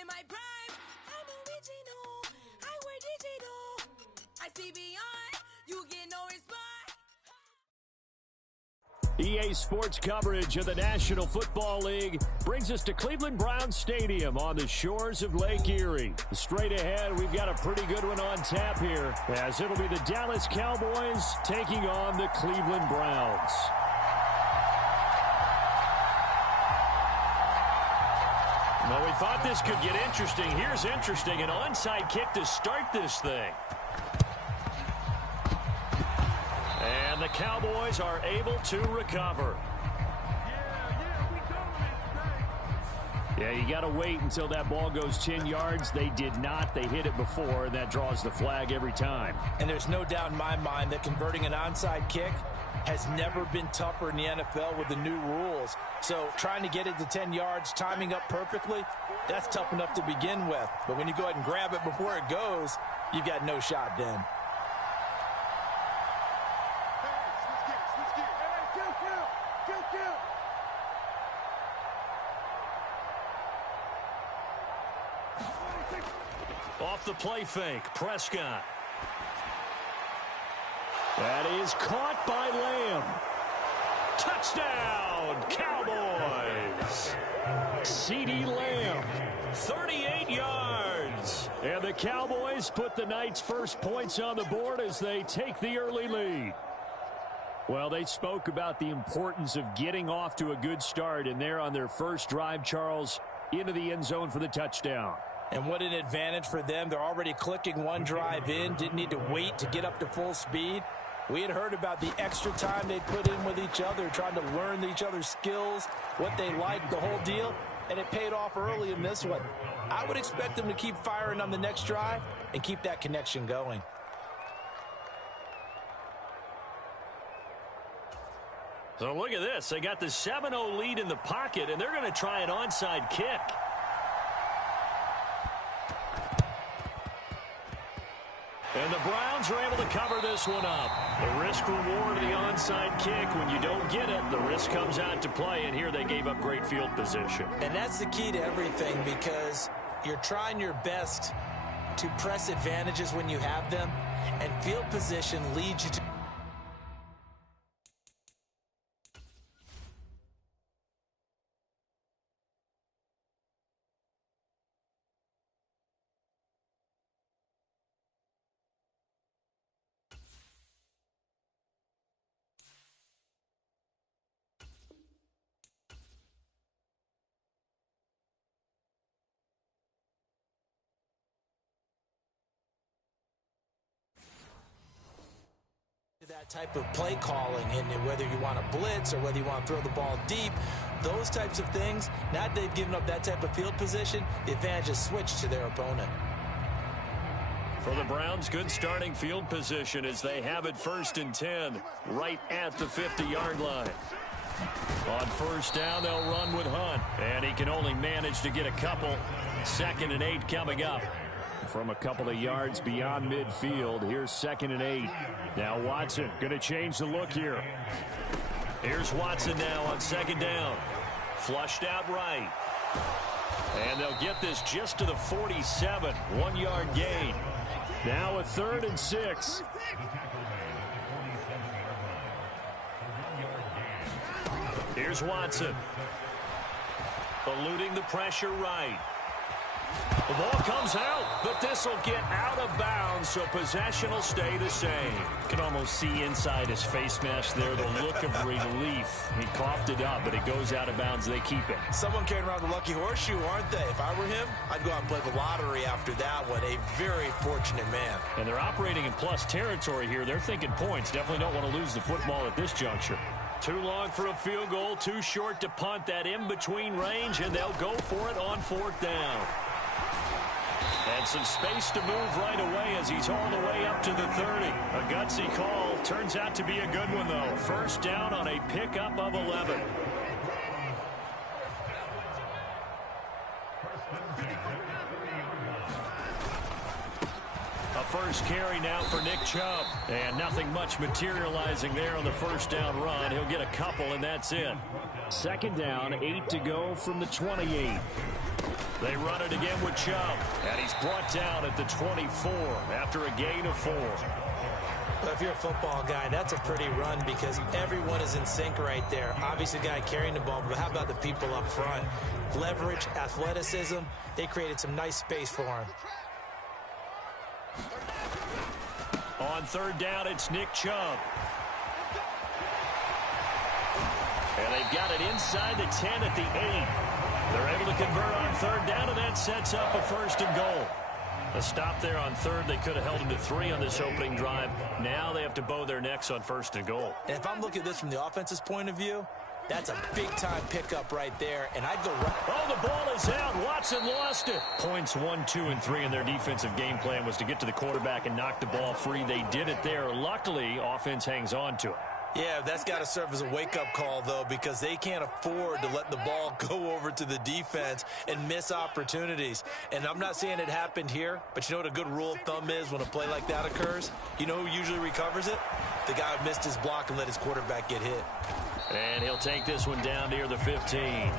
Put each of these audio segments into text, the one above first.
in my prime. I'm original. I wear digital. I see beyond. You get no response. EA Sports coverage of the National Football League brings us to Cleveland Browns Stadium on the shores of Lake Erie. Straight ahead, we've got a pretty good one on tap here, as it'll be the Dallas Cowboys taking on the Cleveland Browns. Well, we thought this could get interesting. Here's interesting, an onside kick to start this thing. And the Cowboys are able to recover. Yeah, you got to wait until that ball goes 10 yards. They did not. They hit it before, and that draws the flag every time. And there's no doubt in my mind that converting an onside kick has never been tougher in the NFL with the new rules. So trying to get it to 10 yards, timing up perfectly, that's tough enough to begin with. But when you go ahead and grab it before it goes, you've got no shot then. Off the play fake, Prescott. That is caught by Lamb. Touchdown, Cowboys. CeeDee Lamb, 38 yards. And the Cowboys put the night's first points on the board as they take the early lead. Well, they spoke about the importance of getting off to a good start, and they're on their first drive, Charles, into the end zone for the touchdown. And what an advantage for them. They're already clicking one drive in, didn't need to wait to get up to full speed. We had heard about the extra time they put in with each other, trying to learn each other's skills, what they like, the whole deal, and it paid off early in this one. I would expect them to keep firing on the next drive and keep that connection going. So look at this. They got the 7-0 lead in the pocket, and they're going to try an onside kick. And the Browns are able to cover this one up. The risk-reward of the onside kick, when you don't get it, the risk comes out to play, and here they gave up great field position. And that's the key to everything, because you're trying your best to press advantages when you have them, and field position leads you to... that type of play calling, and whether you want to blitz or whether you want to throw the ball deep, those types of things, now that they've given up that type of field position, the advantage is switched to their opponent. For the Browns, good starting field position as they have it 1st and 10 right at the 50-yard line. On first down, they'll run with Hunt, and he can only manage to get a couple. 2nd and 8 coming up. From a couple of yards beyond midfield, here's 2nd and 8. Now Watson going to change the look here. Here's Watson now on 2nd down. Flushed out right. And they'll get this just to the 47. 1-yard gain. Now a 3rd and 6. Here's Watson. Eluding the pressure right. The ball comes out, but this will get out of bounds, so possession will stay the same. You can almost see inside his face mask there the look of relief. He coughed it up, but it goes out of bounds. They keep it. Someone carrying around the lucky horseshoe, aren't they? If I were him, I'd go out and play the lottery after that one. A very fortunate man. And they're operating in plus territory here. They're thinking points. Definitely don't want to lose the football at this juncture. Too long for a field goal, too short to punt. That in-between range, and they'll go for it on 4th down. And some space to move right away as he's all the way up to the 30. A gutsy call. Turns out to be a good one, though. 1st down on a pickup of 11. A first carry now for Nick Chubb. And nothing much materializing there on the 1st down run. He'll get a couple, and that's it. 2nd down, 8 to go from the 28. They run it again with Chubb, and he's brought down at the 24 after a gain of 4. Well, if you're a football guy, that's a pretty run because everyone is in sync right there. Obviously, the guy carrying the ball, but how about the people up front? Leverage, athleticism, they created some nice space for him. On third down, it's Nick Chubb. And they've got it inside the 10 at the 8. They're able to convert on third down, and that sets up a first and goal. A stop there on third. They could have held them to 3 on this opening drive. Now they have to bow their necks on first and goal. And if I'm looking at this from the offense's point of view, that's a big-time pickup right there, and I'd go right. Oh, the ball is out. Watson lost it. Points 1, 2, and 3 in their defensive game plan was to get to the quarterback and knock the ball free. They did it there. Luckily, offense hangs on to it. Yeah, that's got to serve as a wake-up call, though, because they can't afford to let the ball go over to the defense and miss opportunities. And I'm not saying it happened here, but you know what a good rule of thumb is when a play like that occurs? You know who usually recovers it? The guy who missed his block and let his quarterback get hit. And he'll take this one down near the 15.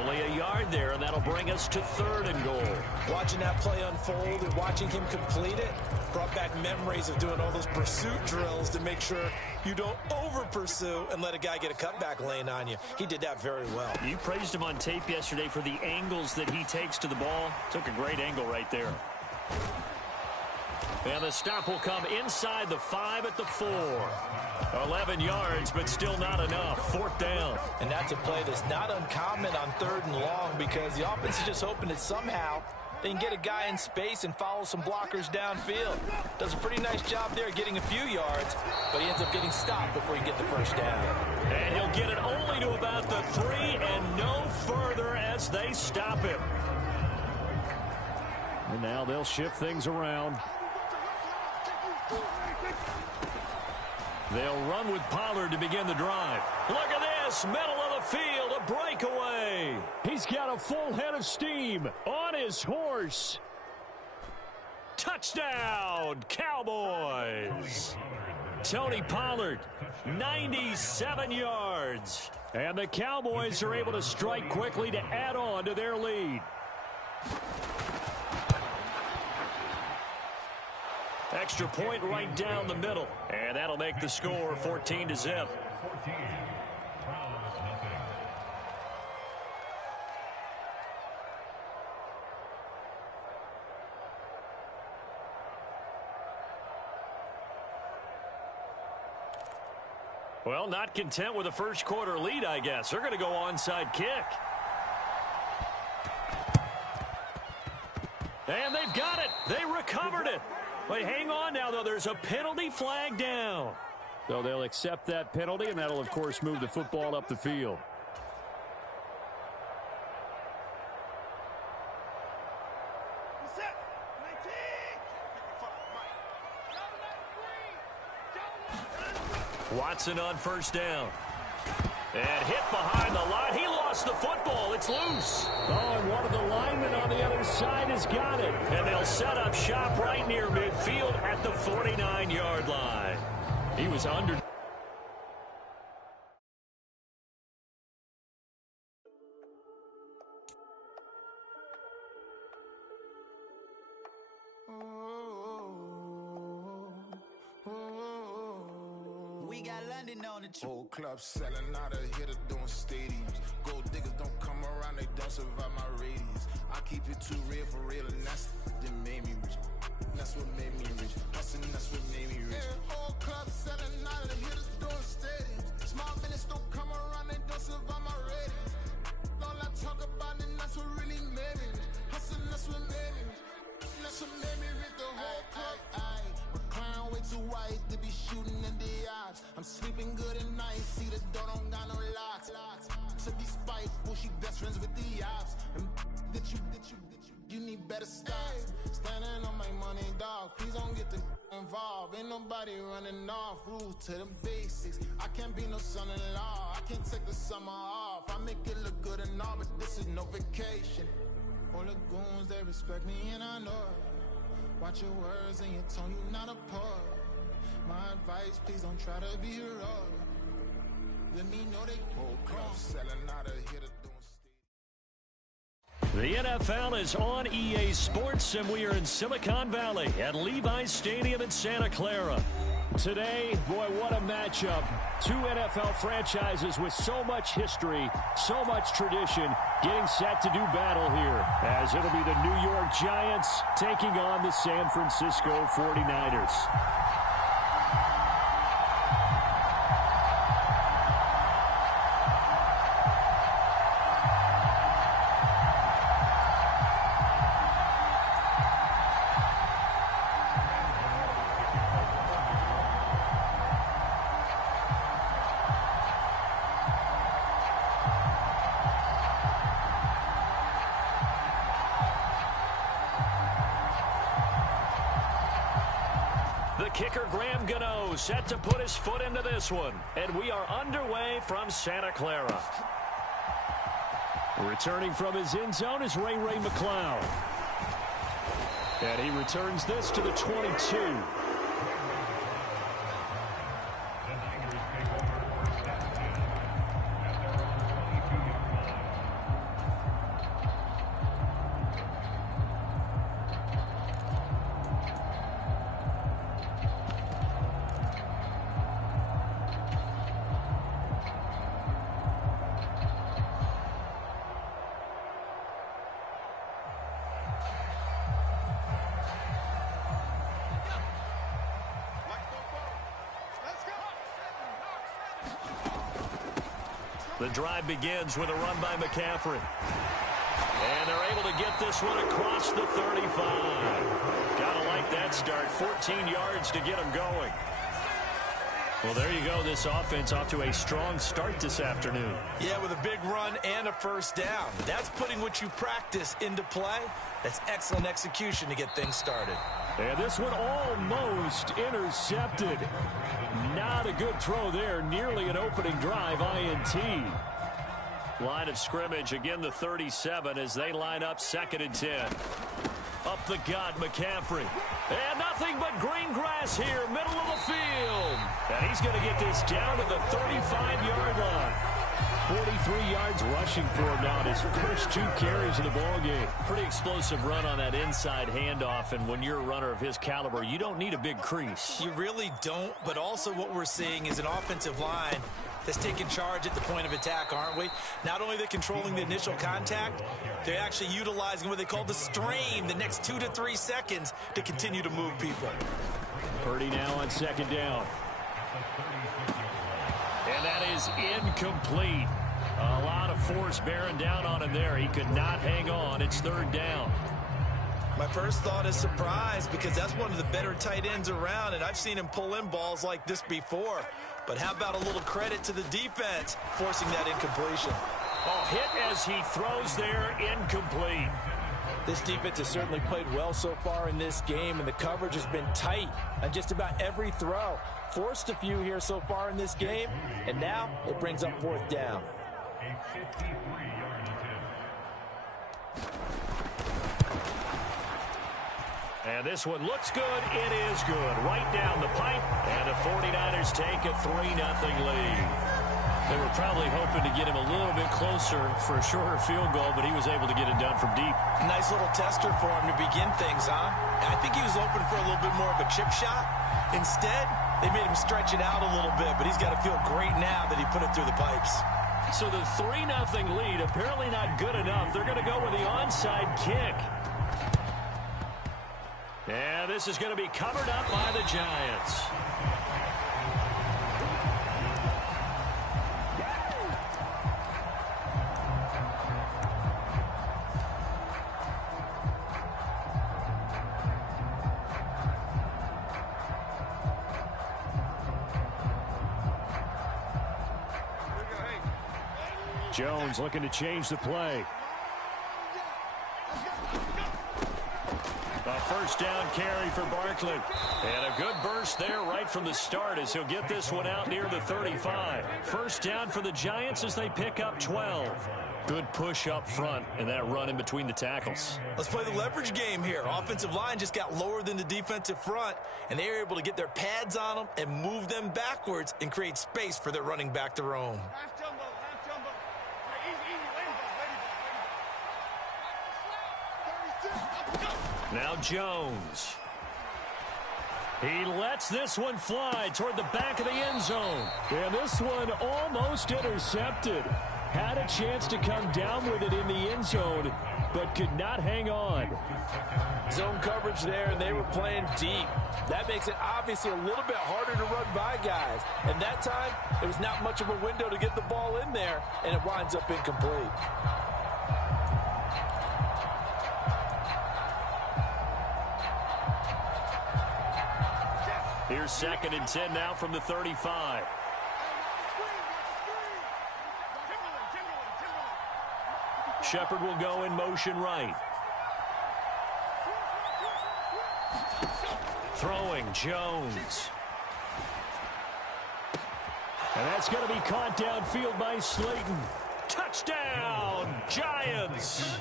Only a yard there, and that'll bring us to third and goal. Watching that play unfold and watching him complete it brought back memories of doing all those pursuit drills to make sure you don't over-pursue and let a guy get a cutback lane on you. He did that very well. You praised him on tape yesterday for the angles that he takes to the ball. Took a great angle right there. And the stop will come inside the 5 at the 4. 11 yards, but still not enough. Fourth down. And that's a play that's not uncommon on third and long because the offense is just hoping that somehow they can get a guy in space and follow some blockers downfield. Does a pretty nice job there getting a few yards, but he ends up getting stopped before he can get the first down. And he'll get it only to about the 3 and no further as they stop him. And now they'll shift things around. They'll run with Pollard to begin the drive. Look at this, middle of the field, a breakaway. He's got a full head of steam on his horse. Touchdown, Cowboys. Tony Pollard, 97 yards. And the Cowboys are able to strike quickly to add on to their lead. Extra point right down the middle. And that'll make the score 14-0. Well, not content with a first quarter lead, I guess. They're going to go onside kick. And they've got it. They recovered it. But hang on now, though. There's a penalty flag down. So they'll accept that penalty, and that'll, of course, move the football up the field. Watson on first down. And hit behind the line. He lost the football. It's loose. Oh, and one of the linemen on the other side has got it. And they'll set up shop right near midfield at the 49-yard line. He was under. We got London on the trip. Old clubs selling out of here to doing stadiums. Gold diggers don't come around, they don't survive my radius. I keep it too real for real, and that's that made me rich. That's what made me rich. Hustling, that's what made me rich. Yeah, old clubs selling out of here to doing stadiums. Small minutes don't come around, they don't survive my radius. All I talk about, and that's what really made me rich. Hustling, that's what made me rich. That's what made me rich. The whole club. Recline way too white to be shooting in the eyes. I'm sleeping good at night. See the door don't got no locks. To be spiteful, she best friends with the ops. And you need better style. Standing on my money, dog. Please don't get the involved. Ain't nobody running off. Rules to the basics. I can't be no son-in-law. I can't take the summer off. I make it look good and all, but this is no vacation. All the goons, they respect me and I know it. Watch your words and your tone, you not a poet. My advice, please don't try to be heroic. Let me know they whole club selling out of here to doing. The NFL is on EA Sports, and we are in Silicon Valley at Levi's Stadium in Santa Clara. Today, boy, what a matchup. Two NFL franchises with so much history, so much tradition, getting set to do battle here, as it'll be the New York Giants taking on the San Francisco 49ers. Kicker Graham Gano set to put his foot into this one. And we are underway from Santa Clara. Returning from his end zone is Ray McCloud. And he returns this to the 22. The drive begins with a run by McCaffrey. And they're able to get this one across the 35. Gotta like that start. 14 yards to get them going. Well, there you go. This offense off to a strong start this afternoon. Yeah, with a big run and a first down. That's putting what you practice into play. That's excellent execution to get things started. And this one almost intercepted. Not a good throw there. Nearly an opening drive, INT. Line of scrimmage, again the 37 as they line up 2nd and 10. Up the gut, McCaffrey. And nothing but green grass here, middle of the field. And he's going to get this down to the 35-yard line. 43 yards rushing for him now in his first 2 carries of the ballgame. Pretty explosive run on that inside handoff, and when you're a runner of his caliber, you don't need a big crease. You really don't, but also what we're seeing is an offensive line that's taking charge at the point of attack, aren't we? Not only are they controlling the initial contact, they're actually utilizing what they call the strain, the next 2 to 3 seconds to continue to move people. Purdy now on 2nd down. And that is incomplete. A lot of force bearing down on him there. He could not hang on. It's 3rd down. My first thought is surprise, because that's one of the better tight ends around, and I've seen him pull in balls like this before. But how about a little credit to the defense forcing that incompletion? Oh, hit as he throws there, incomplete. This defense has certainly played well so far in this game, and the coverage has been tight on just about every throw. Forced a few here so far in this game, and now it brings up 4th down. And this one looks good. It is good. Right down the pipe, and the 49ers take a 3-0 lead. They were probably hoping to get him a little bit closer for a shorter field goal, but he was able to get it done from deep. Nice little tester for him to begin things, huh? I think he was hoping for a little bit more of a chip shot. Instead, they made him stretch it out a little bit, but he's got to feel great now that he put it through the pipes. So the 3-0 lead, apparently not good enough. They're going to go with the onside kick. And this is going to be covered up by the Giants. Jones looking to change the play. A 1st down carry for Barkley. And a good burst there right from the start as he'll get this one out near the 35. 1st down for the Giants as they pick up 12. Good push up front and that run in between the tackles. Let's play the leverage game here. Offensive line just got lower than the defensive front, and they were able to get their pads on them and move them backwards and create space for their running back to roam. Now Jones. He lets this one fly toward the back of the end zone. And this one almost intercepted. Had a chance to come down with it in the end zone, but could not hang on. Zone coverage there, and they were playing deep. That makes it obviously a little bit harder to run by guys. And that time, it was not much of a window to get the ball in there, and it winds up incomplete. Here's 2nd and 10 now from the 35. Shepard will go in motion right. Throwing Jones. And that's going to be caught downfield by Slayton. Touchdown, Giants!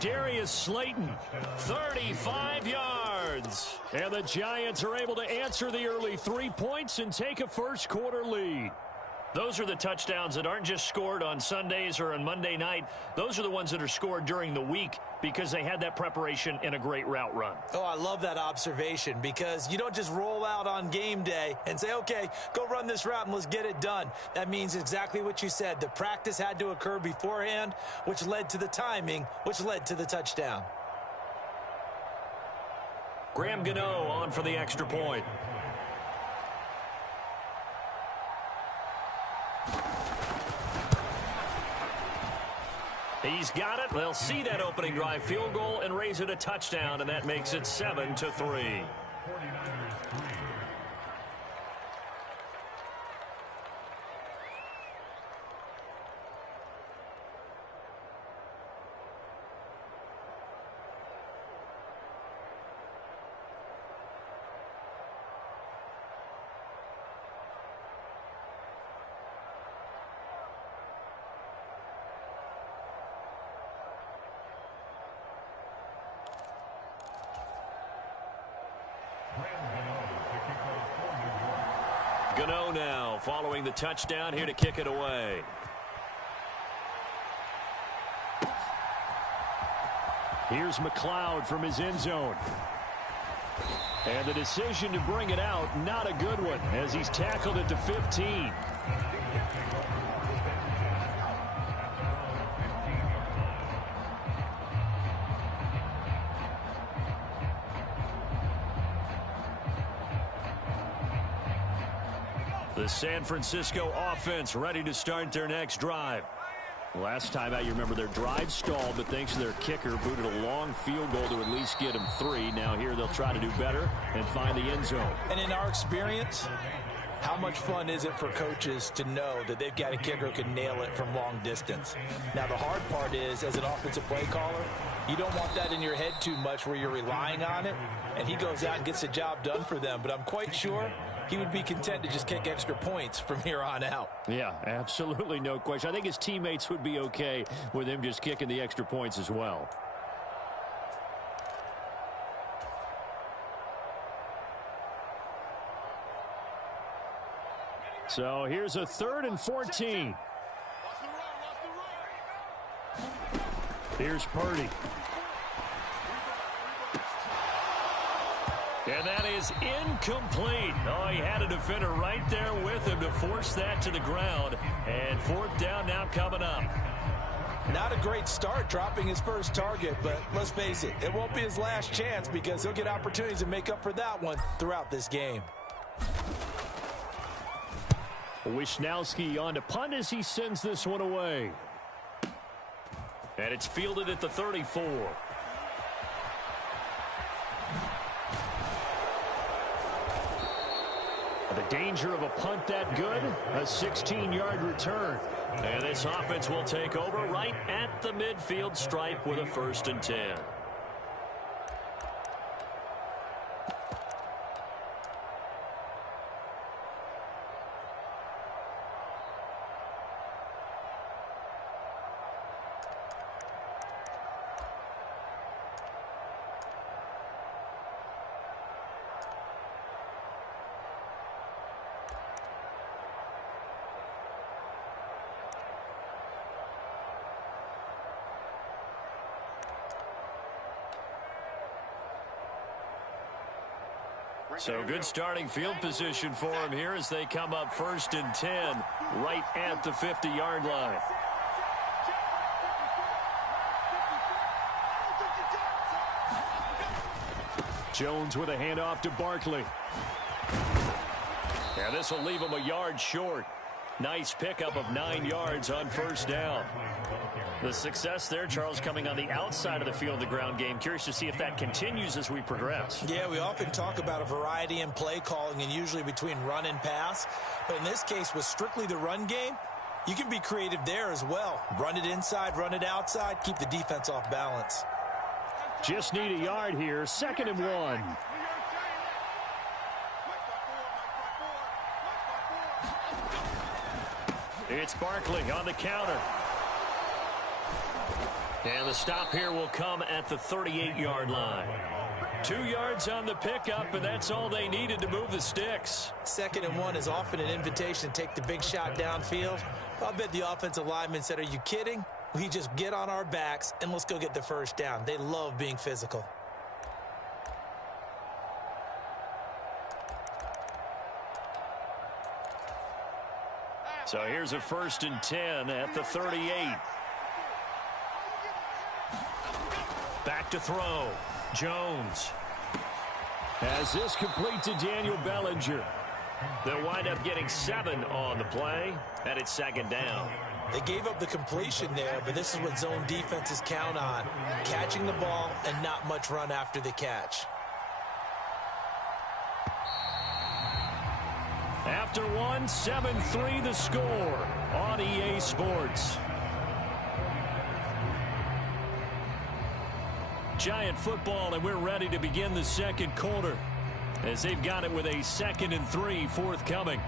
Darius Slayton, 35 yards. And the Giants are able to answer the early 3 points and take a first-quarter lead. Those are the touchdowns that aren't just scored on Sundays or on Monday night. Those are the ones that are scored during the week because they had that preparation and a great route run. Oh, I love that observation because you don't just roll out on game day and say, okay, go run this route and let's get it done. That means exactly what you said. The practice had to occur beforehand, which led to the timing, which led to the touchdown. Graham Gano on for the extra point. He's got it. They'll see that opening drive field goal and raise it a touchdown, and that makes it 7-3. Gano now following the touchdown here to kick it away. Here's McLeod from his end zone. And the decision to bring it out, not a good one, as he's tackled at the 15. The San Francisco offense ready to start their next drive. Last time out, you remember their drive stalled, but thanks to their kicker, booted a long field goal to at least get them 3. Now here they'll try to do better and find the end zone. And in our experience, how much fun is it for coaches to know that they've got a kicker who can nail it from long distance? Now, the hard part is, as an offensive play caller, you don't want that in your head too much where you're relying on it, and he goes out and gets the job done for them. But I'm quite sure he would be content to just kick extra points from here on out. Yeah, absolutely no question. I think his teammates would be okay with him just kicking the extra points as well. So here's a 3rd and 14. Here's Purdy. And that is incomplete. Oh, he had a defender right there with him to force that to the ground. And 4th down now coming up. Not a great start dropping his first target, but let's face it, it won't be his last chance because he'll get opportunities to make up for that one throughout this game. Wisnowski on to punt as he sends this one away. And it's fielded at the 34. The danger of a punt that good, a 16-yard return. And this offense will take over right at the midfield stripe with a 1st and 10. So good starting field position for him here as they come up 1st and 10 right at the 50-yard line. Jones with a handoff to Barkley. Yeah, this will leave him a yard short. Nice pickup of 9 yards on 1st down. The success there, Charles, coming on the outside of the field, the ground game. Curious to see if that continues as we progress. Yeah, we often talk about a variety in play calling and usually between run and pass. But in this case, with strictly the run game, you can be creative there as well. Run it inside, run it outside, keep the defense off balance. Just need a yard here. 2nd and 1. It's Barkley on the counter. And the stop here will come at the 38-yard line. 2 yards on the pickup, and that's all they needed to move the sticks. 2nd and 1 is often an invitation to take the big shot downfield. I bet the offensive lineman said, are you kidding? We just get on our backs and let's go get the 1st down. They love being physical. So here's a 1st and 10 at the 38. Back to throw. Jones. As this complete to Daniel Bellinger. They'll wind up getting 7 on the play, and it's 2nd down. They gave up the completion there, but this is what zone defenses count on. Catching the ball and not much run after the catch. After 1, 7-3 the score on EA Sports. Giant football, and we're ready to begin the 2nd quarter as they've got it with a 2nd and 3 forthcoming.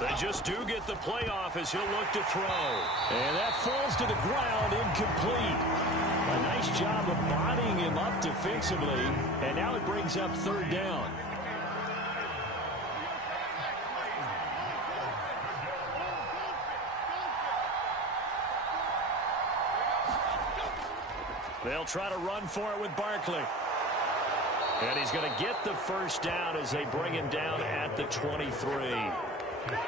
They just do get the playoff as he'll look to throw. And that falls to the ground, incomplete. A nice job of bodying him up defensively, and now it brings up 3rd down. They'll try to run for it with Barkley. And he's going to get the 1st down as they bring him down at the 23.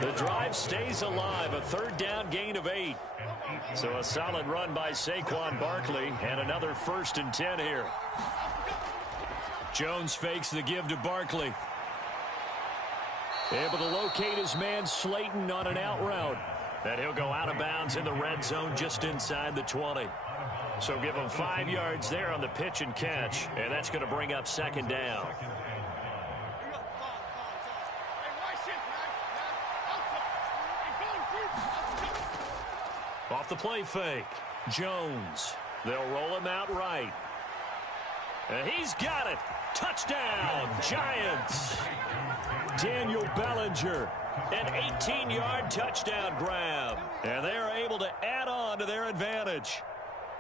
The drive stays alive, a 3rd down gain of 8. So a solid run by Saquon Barkley, and another 1st and 10 here. Jones fakes the give to Barkley. Able to locate his man Slayton on an out route. And he'll go out of bounds in the red zone just inside the 20. So give him 5 yards there on the pitch and catch, and that's going to bring up 2nd down. Off the play fake, Jones. They'll roll him out right. And he's got it. Touchdown, Giants. Daniel Bellinger. An 18-yard touchdown grab. And they are able to add on to their advantage.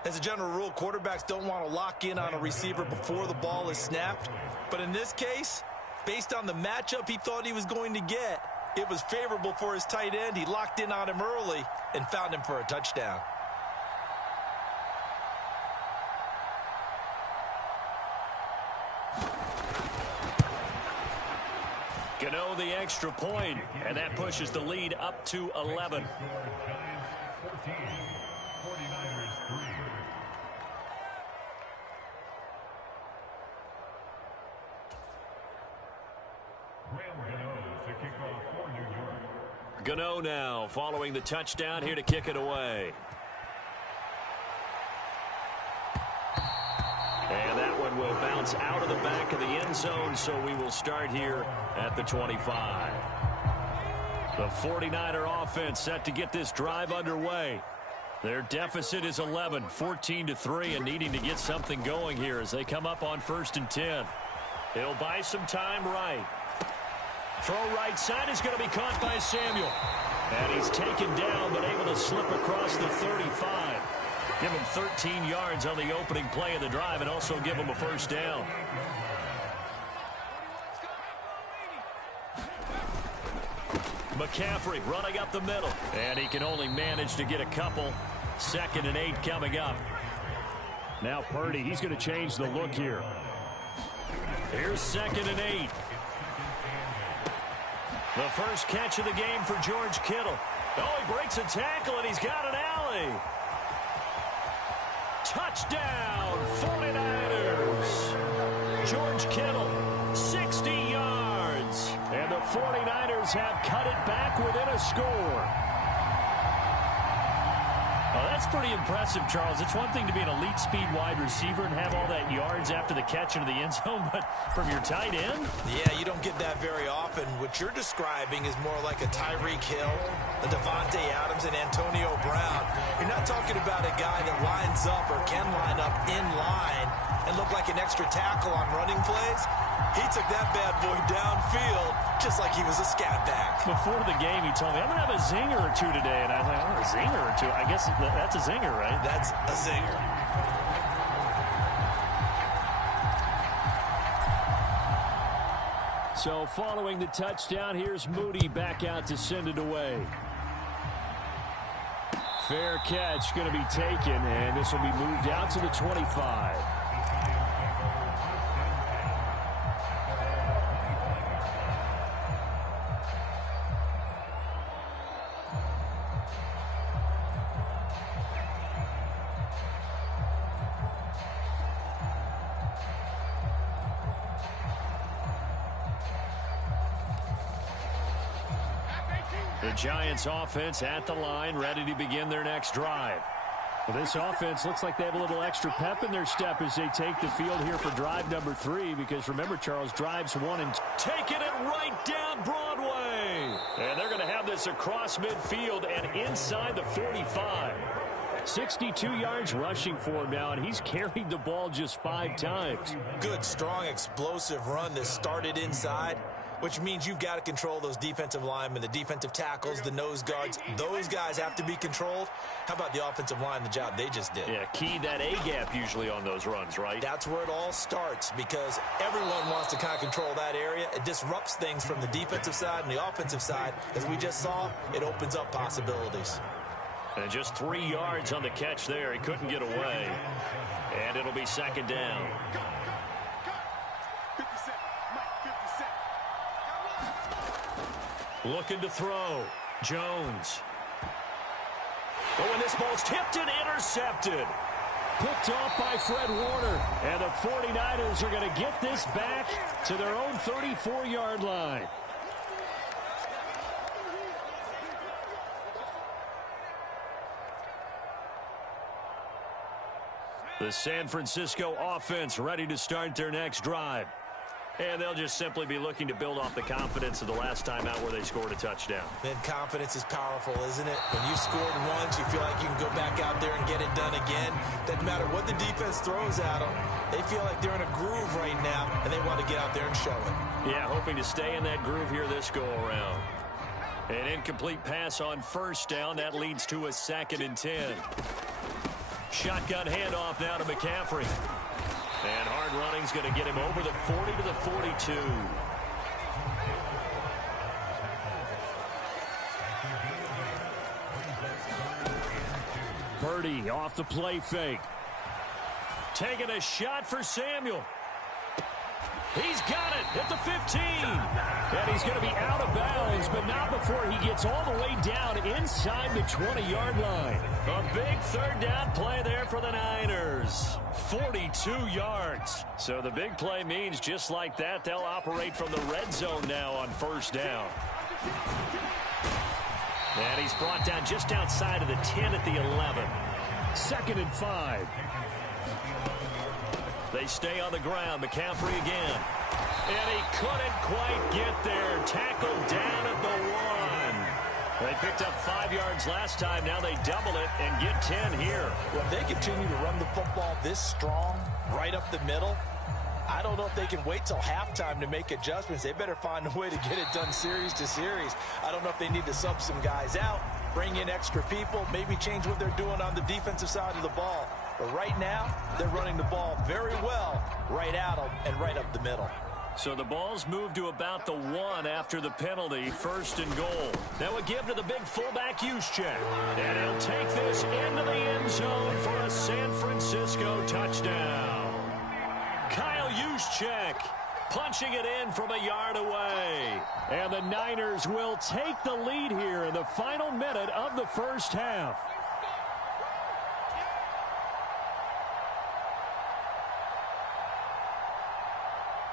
As a general rule, quarterbacks don't want to lock in on a receiver before the ball is snapped. But in this case, based on the matchup he thought he was going to get, it was favorable for his tight end. He locked in on him early and found him for a touchdown. Gano the extra point, and that pushes the lead up to 11. Gano now following the touchdown here to kick it away. And that one will bounce out of the back of the end zone, so we will start here at the 25. The 49er offense set to get this drive underway. Their deficit is 11, 14-3, and needing to get something going here as they come up on 1st and 10. He'll buy some time right. Throw right side is going to be caught by Samuel. And he's taken down, but able to slip across the 35. Give him 13 yards on the opening play of the drive and also give him a first down. McCaffrey running up the middle. And he can only manage to get a couple. 2nd and 8 coming up. Now Purdy, he's going to change the look here. Here's 2nd and 8. The first catch of the game for George Kittle. Oh, he breaks a tackle, and he's got an alley. Touchdown, 49ers. George Kittle, 60 yards. And the 49ers have cut it back within a score. Oh, that's pretty impressive, Charles. It's one thing to be an elite speed wide receiver and have all that yards after the catch into the end zone, but from your tight end? Yeah, you don't get that very often. What you're describing is more like a Tyreek Hill, a Devontae Adams, and Antonio Brown. You're not talking about a guy that lines up or can line up in line and look like an extra tackle on running plays. He took that bad boy downfield just like he was a scat back. Before the game, he told me, I'm going to have a zinger or two today. And I was like, oh, a zinger or two? I guess that's a zinger, right? That's a zinger. So following the touchdown, here's Moody back out to send it away. Fair catch going to be taken, and this will be moved out to the 25. The Giants offense at the line, ready to begin their next drive. Well, this offense looks like they have a little extra pep in their step as they take the field here for drive number 3, because remember, Charles, drives 1 and 2. Taking it right down Broadway. And they're going to have this across midfield and inside the 45. 62 yards rushing for him now, and he's carried the ball just 5 times. Good, strong, explosive run that started inside, which means you've got to control those defensive linemen, the defensive tackles, the nose guards. Those guys have to be controlled. How about the offensive line, the job they just did? Yeah, key that A-gap usually on those runs, right? That's where it all starts, because everyone wants to kind of control that area. It disrupts things from the defensive side and the offensive side. As we just saw, it opens up possibilities. And just 3 yards on the catch there. He couldn't get away. And it'll be 2nd down. Looking to throw. Jones. Oh, and this ball's tipped and intercepted. Picked off by Fred Warner. And the 49ers are going to get this back to their own 34-yard line. The San Francisco offense ready to start their next drive. And they'll just simply be looking to build off the confidence of the last time out where they scored a touchdown. Man, confidence is powerful, isn't it? When you scored once, you feel like you can go back out there and get it done again. Doesn't matter what the defense throws at them. They feel like they're in a groove right now, and they want to get out there and show it. Yeah, hoping to stay in that groove here this go-around. An incomplete pass on 1st down. That leads to a 2nd and 10. Shotgun handoff now to McCaffrey. And hard running's going to get him over the 40 to the 42. Purdy off the play fake. Taking a shot for Samuel. He's got it at the 15. And he's going to be out of bounds, but not before he gets all the way down inside the 20-yard line. A big 3rd down play there for the Niners. 42 yards. So the big play means just like that, they'll operate from the red zone now on 1st down. And he's brought down just outside of the 10 at the 11. 2nd and 5. They stay on the ground. McCaffrey again. And he couldn't quite get there. Tackled down at the 1. They picked up 5 yards last time. Now they double it and get 10 here. Well, if they continue to run the football this strong, right up the middle, I don't know if they can wait till halftime to make adjustments. They better find a way to get it done series to series. I don't know if they need to sub some guys out, bring in extra people, maybe change what they're doing on the defensive side of the ball. But right now, they're running the ball very well right at them and right up the middle. So the ball's moved to about the 1 after the penalty, 1st and goal. That would give to the big fullback Juszczyk. And he'll take this into the end zone for a San Francisco touchdown. Kyle Juszczyk punching it in from a yard away. And the Niners will take the lead here in the final minute of the first half.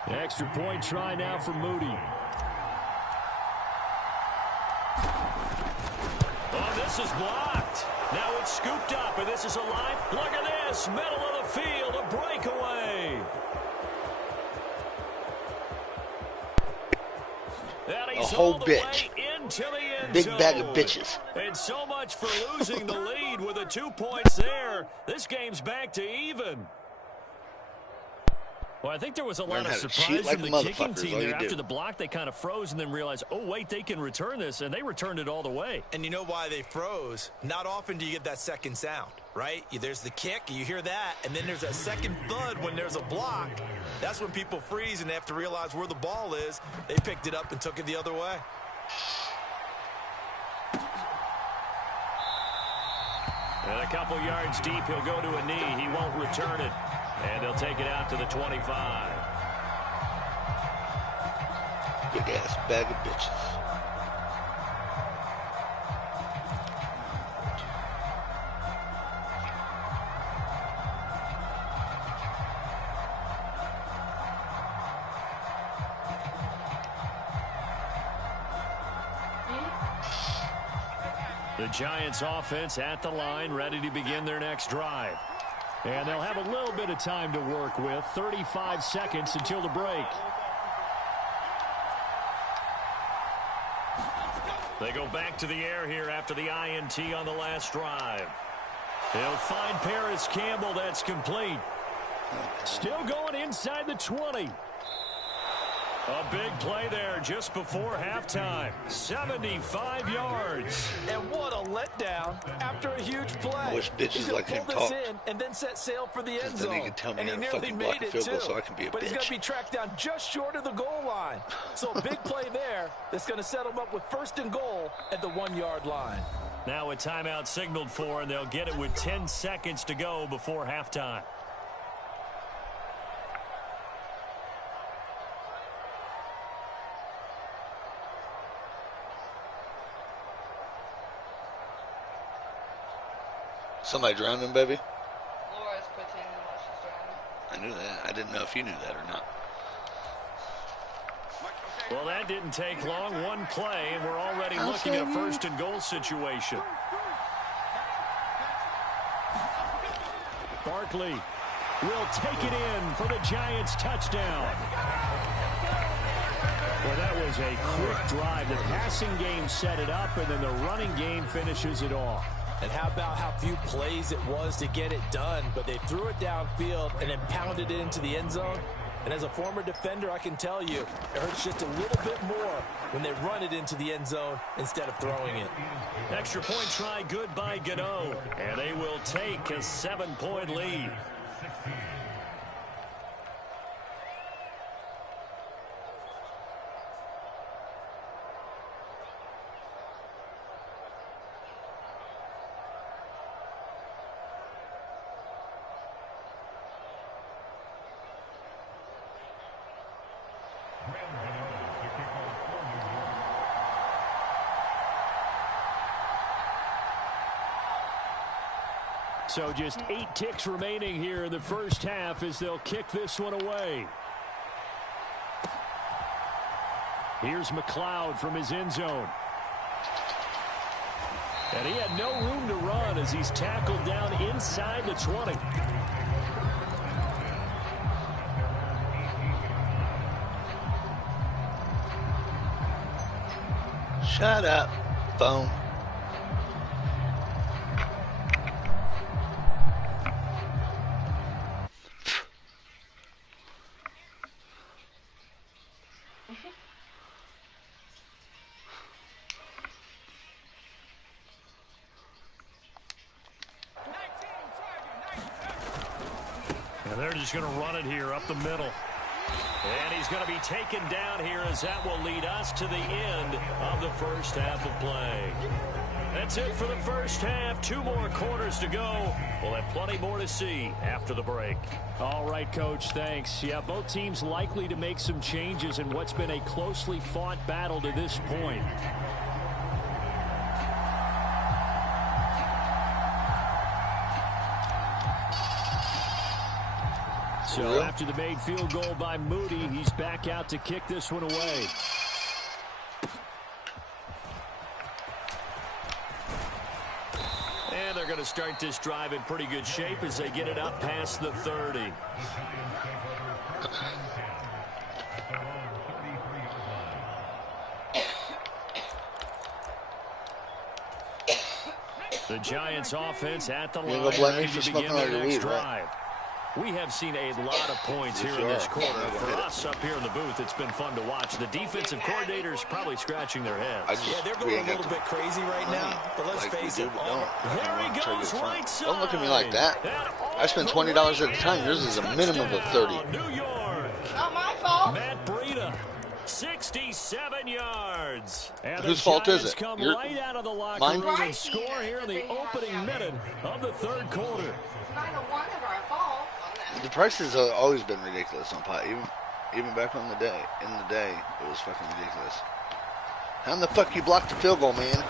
Extra point try now for Moody. Oh, this is blocked. Now it's scooped up, and this is alive. Look at this. Middle of the field, a breakaway. A whole bitch. Big bag of bitches. And so much for losing the lead with the 2 points there. This game's back to even. Well, I think there was a lot of surprise from the kicking team there. After the block, they kind of froze and then realized, oh, wait, they can return this, and they returned it all the way. And you know why they froze? Not often do you get that second sound, right? There's the kick, you hear that, and then there's that second thud when there's a block. That's when people freeze and they have to realize where the ball is. They picked it up and took it the other way. And a couple yards deep, he'll go to a knee. He won't return it. And they'll take it out to the 25. Big-ass bag of bitches. The Giants offense at the line, ready to begin their next drive. And they'll have a little bit of time to work with. 35 seconds until the break. They go back to the air here after the INT on the last drive. He'll find Paris Campbell. That's complete. Still going inside the 20. A big play there just before halftime. 75 yards. And what a letdown after a huge play. I wish bitches like him talk. In and then set sail for the end zone. Then he can tell me and he how to nearly fucking made block a it field too. goal so I can be a but bitch. He's going to be tracked down just short of the goal line. So a big play there that's going to set him up with 1st and goal at the 1-yard line. Now a timeout signaled for, and they'll get it with 10 seconds to go before halftime. Somebody drowned him, baby? Laura's pretending that she's drowning. I knew that. I didn't know if you knew that or not. Well, that didn't take long. One play, and we're already looking at a 1st and goal situation. Barkley will take it in for the Giants touchdown. Well, that was a quick drive. The passing game set it up, and then the running game finishes it off. And how about how few plays it was to get it done, but they threw it downfield and then pounded it into the end zone. And as a former defender, I can tell you, it hurts just a little bit more when they run it into the end zone instead of throwing it. Extra point try good by Gano, and they will take a 7-point lead. So just 8 ticks remaining here in the first half as they'll kick this one away. Here's McLeod from his end zone. And he had no room to run as he's tackled down inside the 20. Shut up, phone. And they're just going to run it here up the middle. And he's going to be taken down here as that will lead us to the end of the first half of play. That's it for the first half. 2 more quarters to go. We'll have plenty more to see after the break. All right, Coach, thanks. Yeah, both teams likely to make some changes in what's been a closely fought battle to this point. So after the made field goal by Moody, he's back out to kick this one away. And they're going to start this drive in pretty good shape as they get it up past the 30. The Giants offense at the line ready to begin their next drive. We have seen a lot of points here in this quarter. For us up here in the booth, it's been fun to watch. The defensive coordinators probably scratching their heads. Yeah, they're going a little bit crazy right now, but let's face it. There he goes, right side. Don't look at me like that. I spend $20 at a time. Yours is a minimum of 30. New York. Not my fault. Matt Breida, 67 yards. And whose fault is it? Come Your, right out of the locker mine? room and score here in the opening minute of the third quarter. It's not one of our fault. The prices have always been ridiculous on pot. Even back in the day, it was fucking ridiculous. How in the fuck you blocked the field goal, man?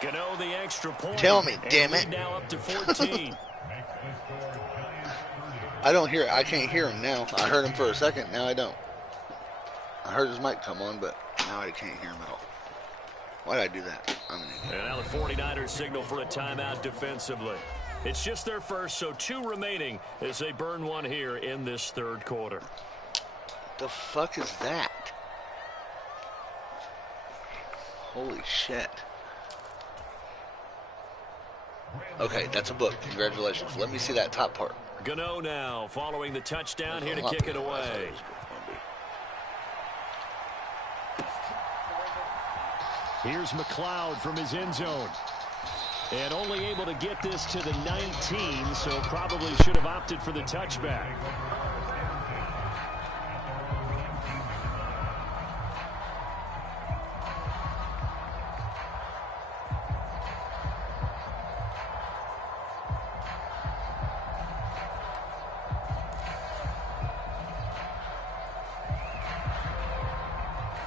Gano the extra point. Tell me, damn it. Now up to 14. I don't hear it. I can't hear him now. I heard him for a second. Now I don't. I heard his mic come on, but now I can't hear him at all. Why did I do that? I'm an idiot. And now the 49ers signal for a timeout defensively. It's just their first, so 2 remaining as they burn one here in this third quarter. The fuck is that? Holy shit. Okay, that's a book. Congratulations. Let me see that top part. Gano now following the touchdown here to kick it away. Here's McLeod from his end zone. And only able to get this to the 19, so probably should have opted for the touchback.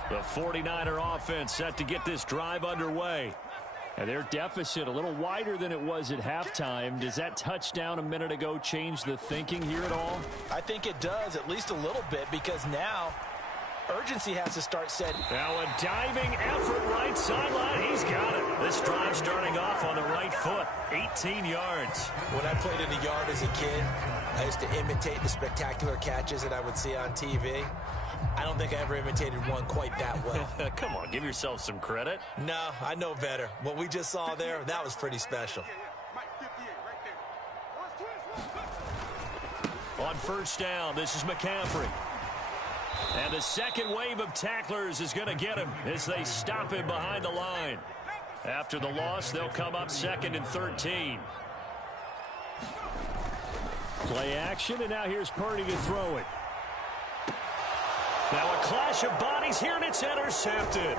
The 49er offense set to get this drive underway. And their deficit a little wider than it was at halftime. Does that touchdown a minute ago change the thinking here at all? I think it does, at least a little bit, because now urgency has to start setting. Now a diving effort right sideline. He's got it. This drive starting off on the right foot. 18 yards. When I played in the yard as a kid, I used to imitate the spectacular catches that I would see on TV. I don't think I ever imitated one quite that well. Come on, give yourself some credit. No, I know better. What we just saw there, that was pretty special. On first down, this is McCaffrey. And the second wave of tacklers is going to get him as they stop him behind the line. After the loss, they'll come up 2nd and 13. Play action, and now here's Purdy to throw it. Now a clash of bodies here, and it's intercepted.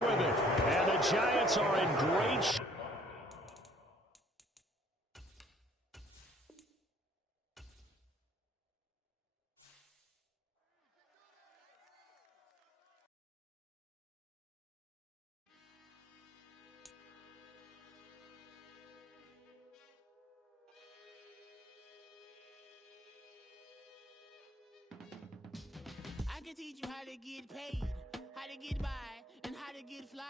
With it. And the Giants are in great shape. I can teach you how to get paid, how to get by, and how to get fly.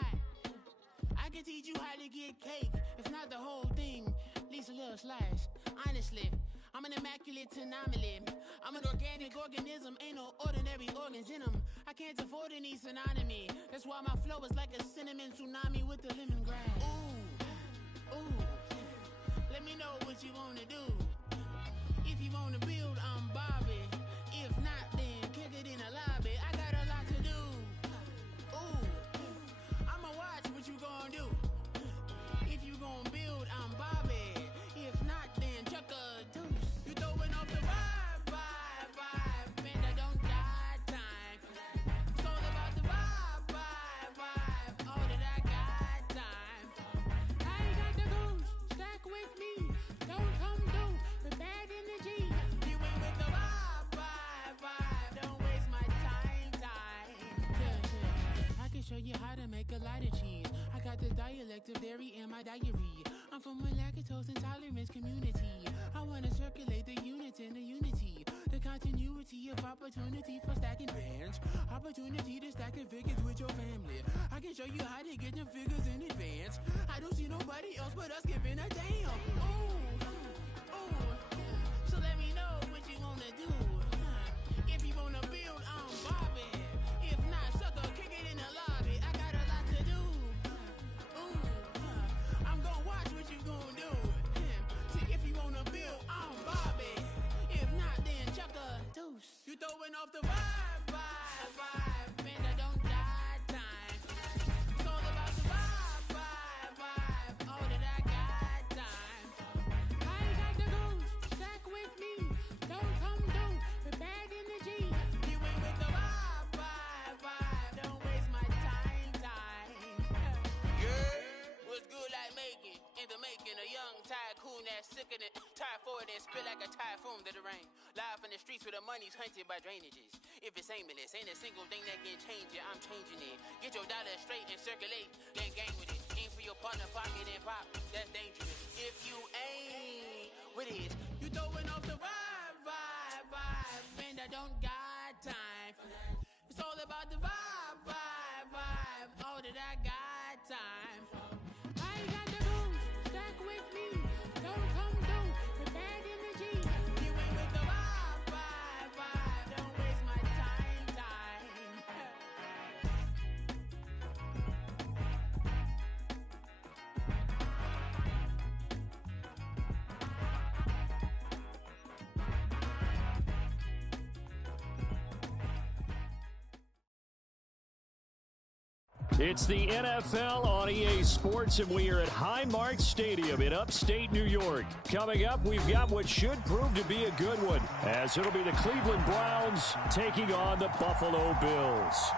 I can teach you how to get cake, if not the whole thing, at least a little slice. Honestly, I'm an immaculate anomaly. I'm an organic organism, ain't no ordinary organs in them. I can't afford any synonymy. That's why my flow is like a cinnamon tsunami with the lemongrass. Ooh, ooh, let me know what you wanna do. If you wanna build, I'm Bobby. If not, then kick it in the lobby. I got a lot to do. Ooh, I'ma watch what you gonna do. If you gonna build, I'm Bobby. If not, a deuce. You throwing off the vibe. Man, I don't got time. It's all about the vibe. All that I got time. I ain't got the goose. Stack with me. Don't come through with bad energy. You ain't with the vibe. Don't waste my time. Yeah. I can show you how to make a lot of cheese. I got the dialect of dairy in my diary. I'm from a lactose intolerance community. I want to circulate the units in the unity. The continuity of opportunity for stacking bands. Opportunity to stack the figures with your family. I can show you how to get the figures in advance. I don't see nobody else but us giving a damn. Ooh. So let me know what you want to do. If you want to build, I'm Bobby. If not, sucker, kick it in the lobby. I got a lot to do. I'm gonna watch what you gonna do. See, if you wanna build, I'm Bobby. If not, then chuck a deuce. You throwing off the vibe. Man, I don't got time. It's all about the vibe. All that I got time. I ain't got the goose. Stack with me. Don't come through with bad energy. You ain't with the vibe. Don't waste my time. Yeah. What's good like making? In the making, a young tycoon that's sickening. Tie forward and spit like a typhoon to the rain. Live in the streets where the money's hunted by drainages. If it's aimless, ain't a single thing that can change it. I'm changing it. Get your dollar straight and circulate. Then gang with it. Aim for your partner, pocket and pop. That's dangerous. If you ain't with it, you throwing off the vibe. Man, I don't got time for that. It's all about the vibe. All that I got time for. I ain't got the goose. Stack with me. Don't come through with bad energy. You ain't with the vibe. Don't waste my time. It's the NFL on EA Sports, and we are at Highmark Stadium in upstate New York. Coming up, we've got what should prove to be a good one, as it'll be the Cleveland Browns taking on the Buffalo Bills.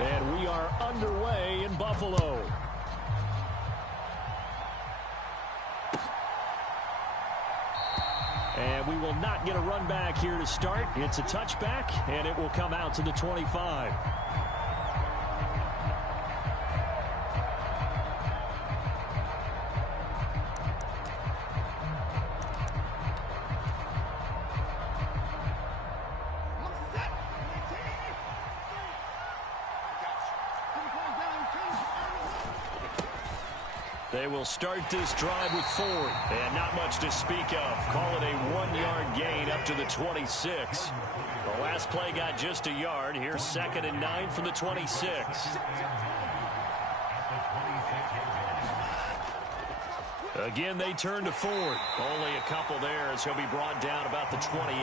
And we are underway in Buffalo. And we will not get a run back here to start. It's a touchback, and it will come out to the 25. They will start this drive with 4, and not much to speak of. Call it a 1-yard gain up to the 26. The last play got just a yard. Here's 2nd and 9 from the 26. Again, they turn to Ford. Only a couple there as he'll be brought down about the 28.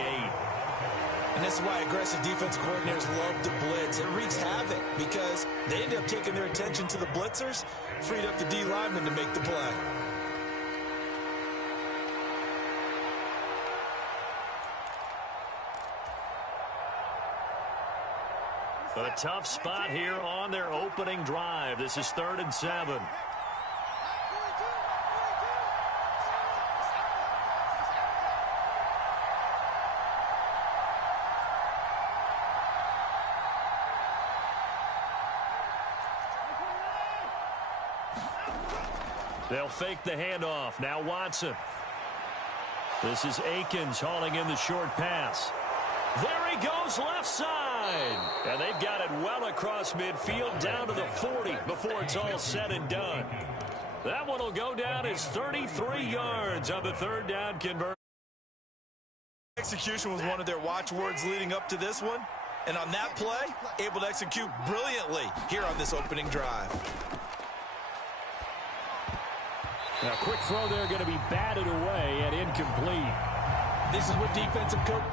And this is why aggressive defense coordinators love to blitz. It wreaks havoc because they end up taking their attention to the blitzers, freed up the D lineman to make the play. A tough spot here on their opening drive. This is 3rd and 7. They'll fake the handoff. Now Watson. This is Akins hauling in the short pass. There he goes, left side. And they've got it well across midfield down to the 40 before it's all said and done. That one will go down as 33 yards on the 3rd down conversion. Execution was one of their watchwords leading up to this one. And on that play, able to execute brilliantly here on this opening drive. A quick throw there going to be batted away and incomplete. This is what defensive coach...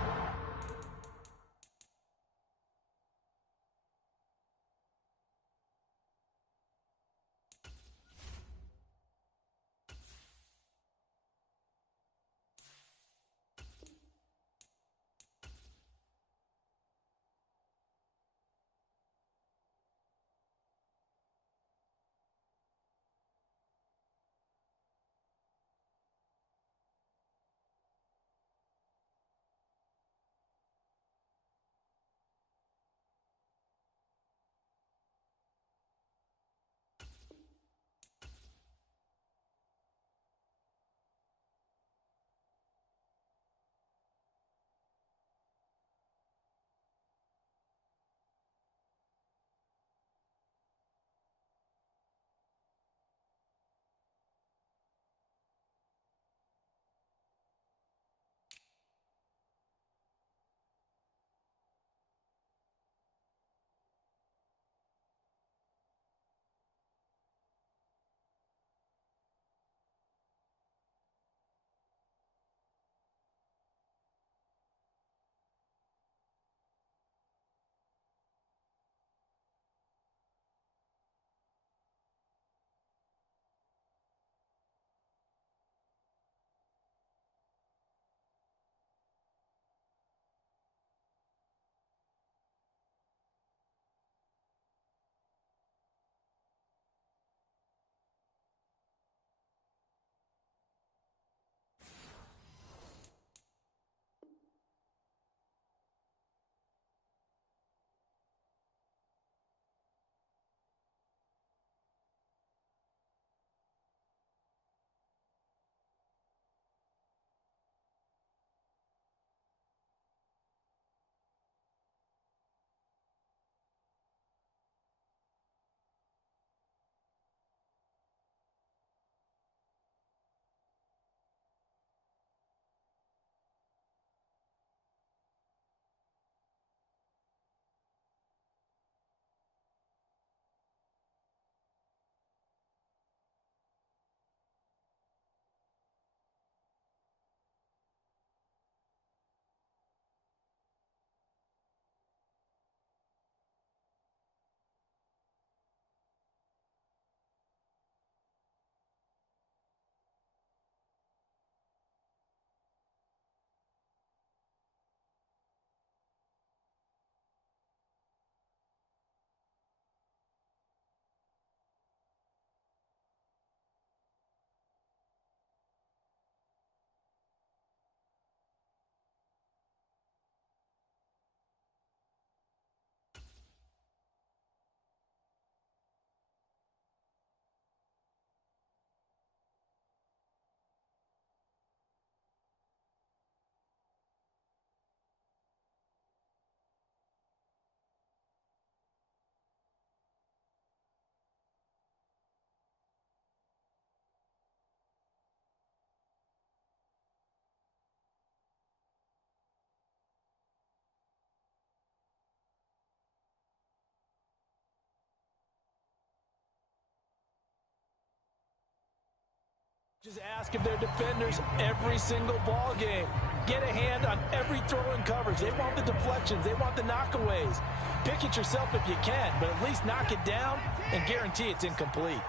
Just ask if they're defenders every single ball game. Get a hand on every throw in coverage. They want the deflections. They want the knockaways. Pick it yourself if you can, but at least knock it down and guarantee it's incomplete.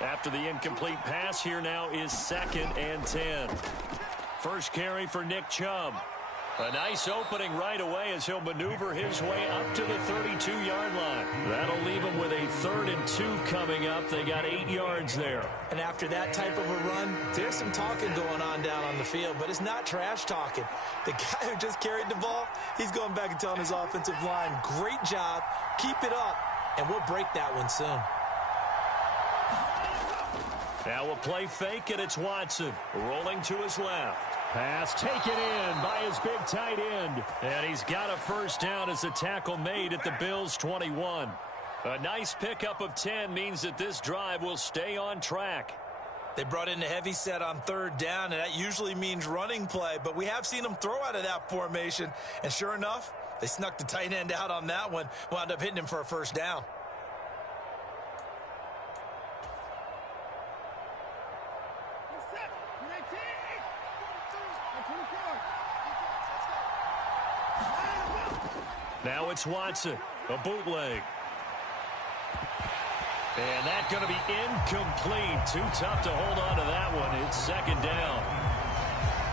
After the incomplete pass, here now is 2nd and 10. First carry for Nick Chubb. A nice opening right away as he'll maneuver his way up to the 32-yard line. That'll leave him with a 3rd and 2 coming up. They got 8 yards there. And after that type of a run, there's some talking going on down on the field, but it's not trash talking. The guy who just carried the ball, he's going back and telling his offensive line, great job, keep it up, and we'll break that one soon. Now a play fake, and it's Watson rolling to his left. Pass taken in by his big tight end. And he's got a first down as a tackle made at the Bills' 21. A nice pickup of 10 means that this drive will stay on track. They brought in a heavy set on 3rd down, and that usually means running play, but we have seen them throw out of that formation. And sure enough, they snuck the tight end out on that one, wound up hitting him for a first down. Now it's Watson, a bootleg. And that's going to be incomplete. Too tough to hold on to that one. It's second down.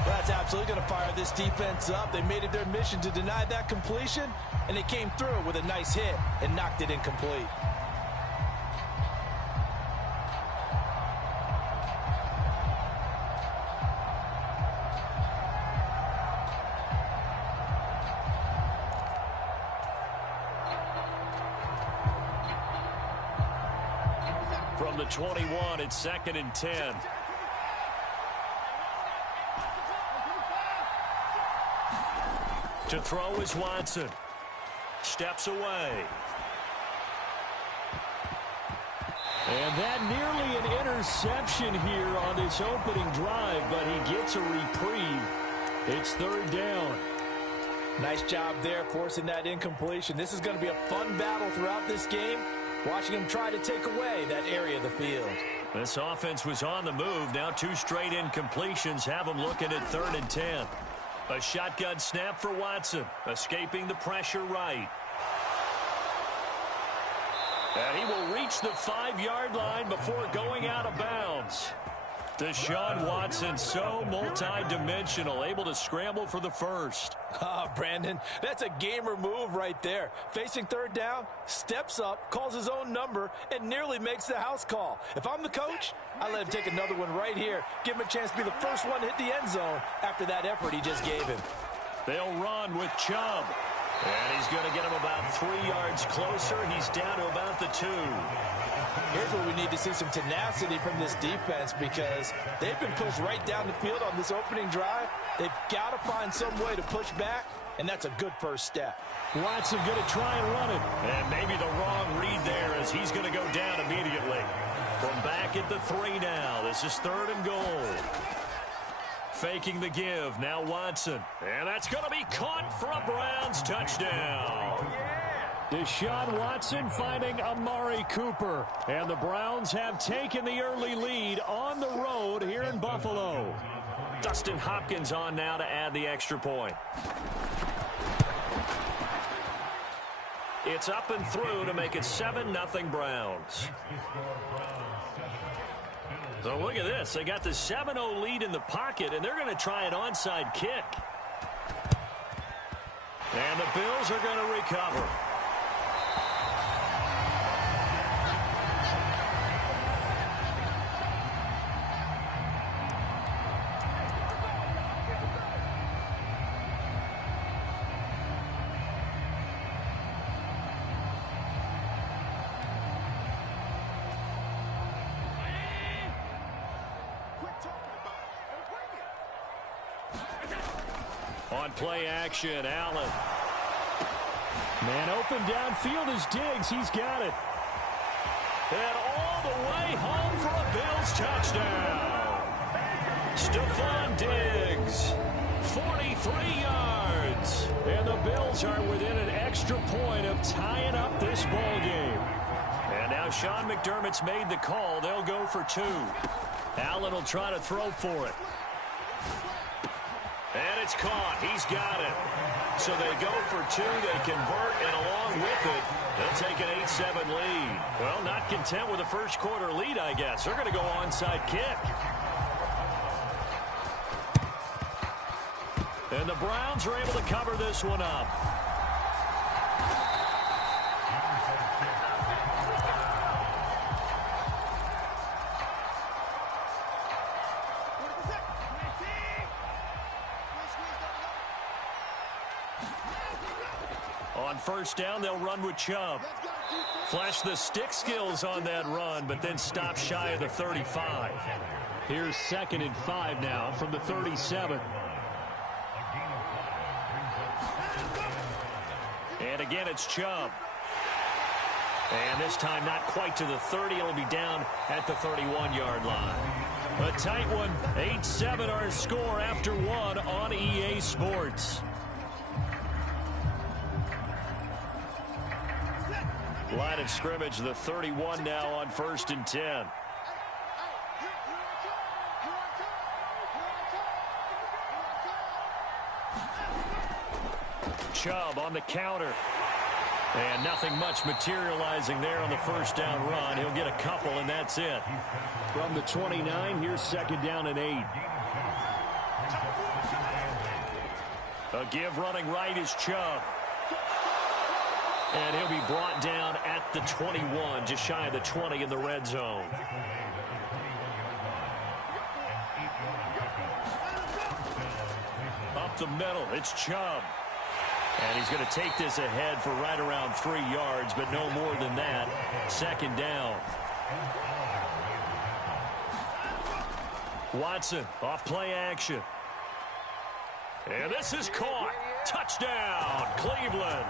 That's absolutely going to fire this defense up. They made it their mission to deny that completion, and they came through with a nice hit and knocked it incomplete. From the 21, it's second and 10. To throw is Watson. Steps away. And that nearly an interception here on this opening drive, but he gets a reprieve. It's third down. Nice job there forcing that incompletion. This is going to be a fun battle throughout this game, watching him try to take away that area of the field. This offense was on the move. Now 2 straight incompletions have them looking at third and 10. A shotgun snap for Watson, escaping the pressure right. And he will reach the 5-yard line before going out of bounds. Deshaun Watson, so multi-dimensional, able to scramble for the first. Brandon, that's a gamer move right there. Facing third down, steps up, calls his own number, and nearly makes the house call. If I'm the coach, I let him take another one right here. Give him a chance to be the first one to hit the end zone after that effort he just gave him. They'll run with Chubb. And he's going to get him about 3 yards closer. He's down to about the 2. Here's where we need to see some tenacity from this defense, because they've been pushed right down the field on this opening drive. They've got to find some way to push back, and that's a good first step. Watson going to try and run it. And maybe the wrong read there, as he's going to go down immediately. From back at the 3 now. This is third and goal. Faking the give. Now Watson. And that's going to be caught for a Browns touchdown. Deshaun Watson finding Amari Cooper. And the Browns have taken the early lead on the road here in Buffalo. Dustin Hopkins on now to add the extra point. It's up and through to make it 7-0 Browns. So look at this. They got the 7-0 lead in the pocket, and they're going to try an onside kick. And the Bills are going to recover. On play action, Allen. Man open downfield is Diggs. He's got it. And all the way home for a Bills touchdown. Stephon Diggs, 43 yards. And the Bills are within an extra point of tying up this ball game. And now Sean McDermott's made the call. They'll go for 2. Allen will try to throw for it. And it's caught. He's got it. So they go for 2. They convert, and along with it, they'll take an 8-7 lead. Well, not content with the first quarter lead, I guess. They're going to go onside kick. And the Browns are able to cover this one up. On first down, they'll run with Chubb. Flash the stick skills on that run, but then stop shy of the 35. Here's 2nd and 5 now from the 37. And again, it's Chubb. And this time not quite to the 30. It'll be down at the 31-yard line. A tight one. 8-7 our score after 1 on EA Sports. Line of scrimmage, the 31 now on 1st and 10. Chubb on the counter. And nothing much materializing there on the first down run. He'll get a couple, and that's it. From the 29, here's second down and 8. A give running right is Chubb. And he'll be brought down at the 21, just shy of the 20 in the red zone. Up the middle, it's Chubb. And he's going to take this ahead for right around 3 yards, but no more than that. Second down. Watson off play action. And this is caught. Touchdown, Cleveland.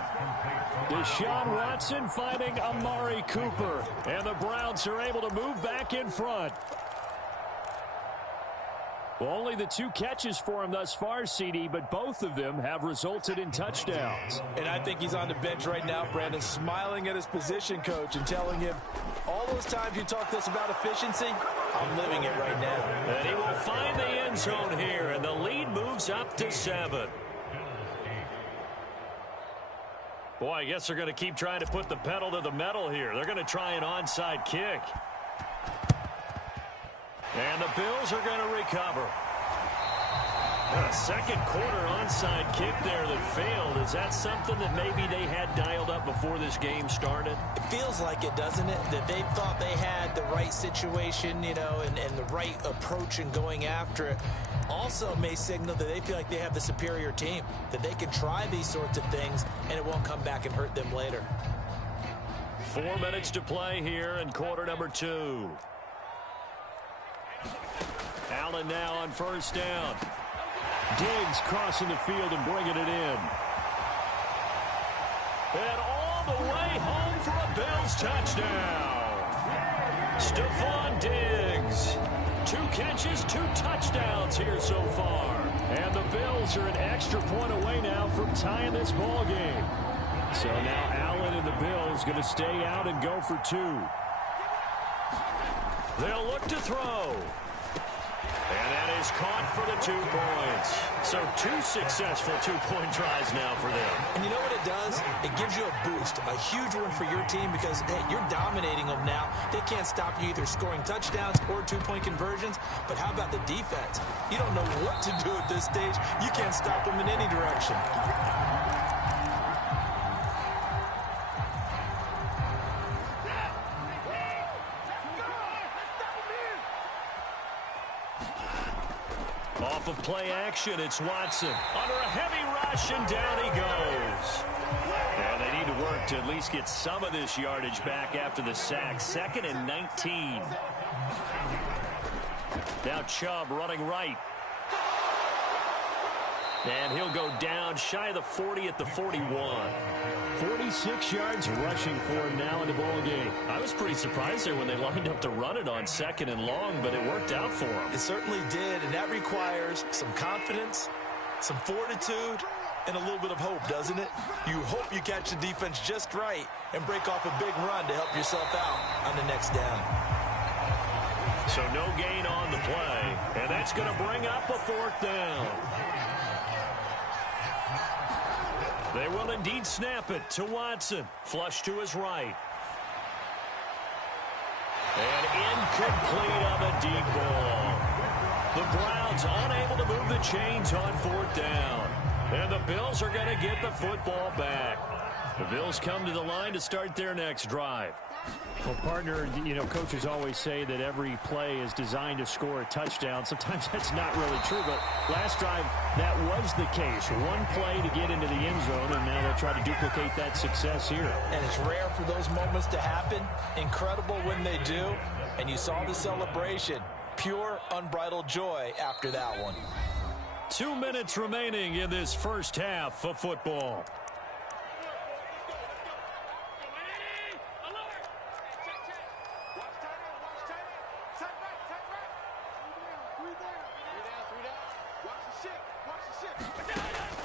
Deshaun Watson finding Amari Cooper. And the Browns are able to move back in front. Well, only the 2 catches for him thus far, CD, but both of them have resulted in touchdowns. And I think he's on the bench right now, Brandon, smiling at his position coach and telling him, all those times you talked to us about efficiency, I'm living it right now. And he will find the end zone here, and the lead moves up to 7. Boy, I guess they're going to keep trying to put the pedal to the metal here. They're going to try an onside kick. And the Bills are going to recover. A second quarter onside kick there that failed. Is that something that maybe they had dialed up before this game started? It feels like it, doesn't it? That they thought they had the right situation, you know, and the right approach in going after it. Also may signal that they feel like they have the superior team, that they can try these sorts of things and it won't come back and hurt them later. 4 minutes to play here in quarter number 2. Allen now on first down. Diggs crossing the field and bringing it in. And all the way home for a Bills touchdown. Stephon Diggs. 2 catches, 2 touchdowns here so far. And the Bills are an extra point away now from tying this ball game. So now Allen and the Bills going to stay out and go for 2. They'll look to throw. And that is caught for the 2 points. So 2 successful 2-point tries now for them. And you know what it does? It gives you a boost, a huge one for your team because, hey, you're dominating them now. They can't stop you either scoring touchdowns or 2-point conversions. But how about the defense? You don't know what to do at this stage. You can't stop them in any direction. Off of play action, it's Watson. Under a heavy rush, and down he goes. And they need to work to at least get some of this yardage back after the sack. 2nd and 19. Now Chubb running right. And he'll go down shy of the 40 at the 41. 46 yards rushing for him now in the ball game. I was pretty surprised there when they lined up to run it on 2nd and long, but it worked out for him. It certainly did, and that requires some confidence, some fortitude, and a little bit of hope, doesn't it? You hope you catch the defense just right and break off a big run to help yourself out on the next down. So no gain on the play, and that's going to bring up a 4th down. They will indeed snap it to Watson. Flush to his right. And incomplete on the deep ball. The Browns unable to move the chains on 4th down. And the Bills are going to get the football back. The Bills come to the line to start their next drive. Well, partner, you know, coaches always say that every play is designed to score a touchdown. Sometimes that's not really true, but last drive, that was the case. 1 play to get into the end zone, and now they'll try to duplicate that success here. And it's rare for those moments to happen. Incredible when they do. And you saw the celebration. Pure, unbridled joy after that one. 2 minutes remaining in this first half of football.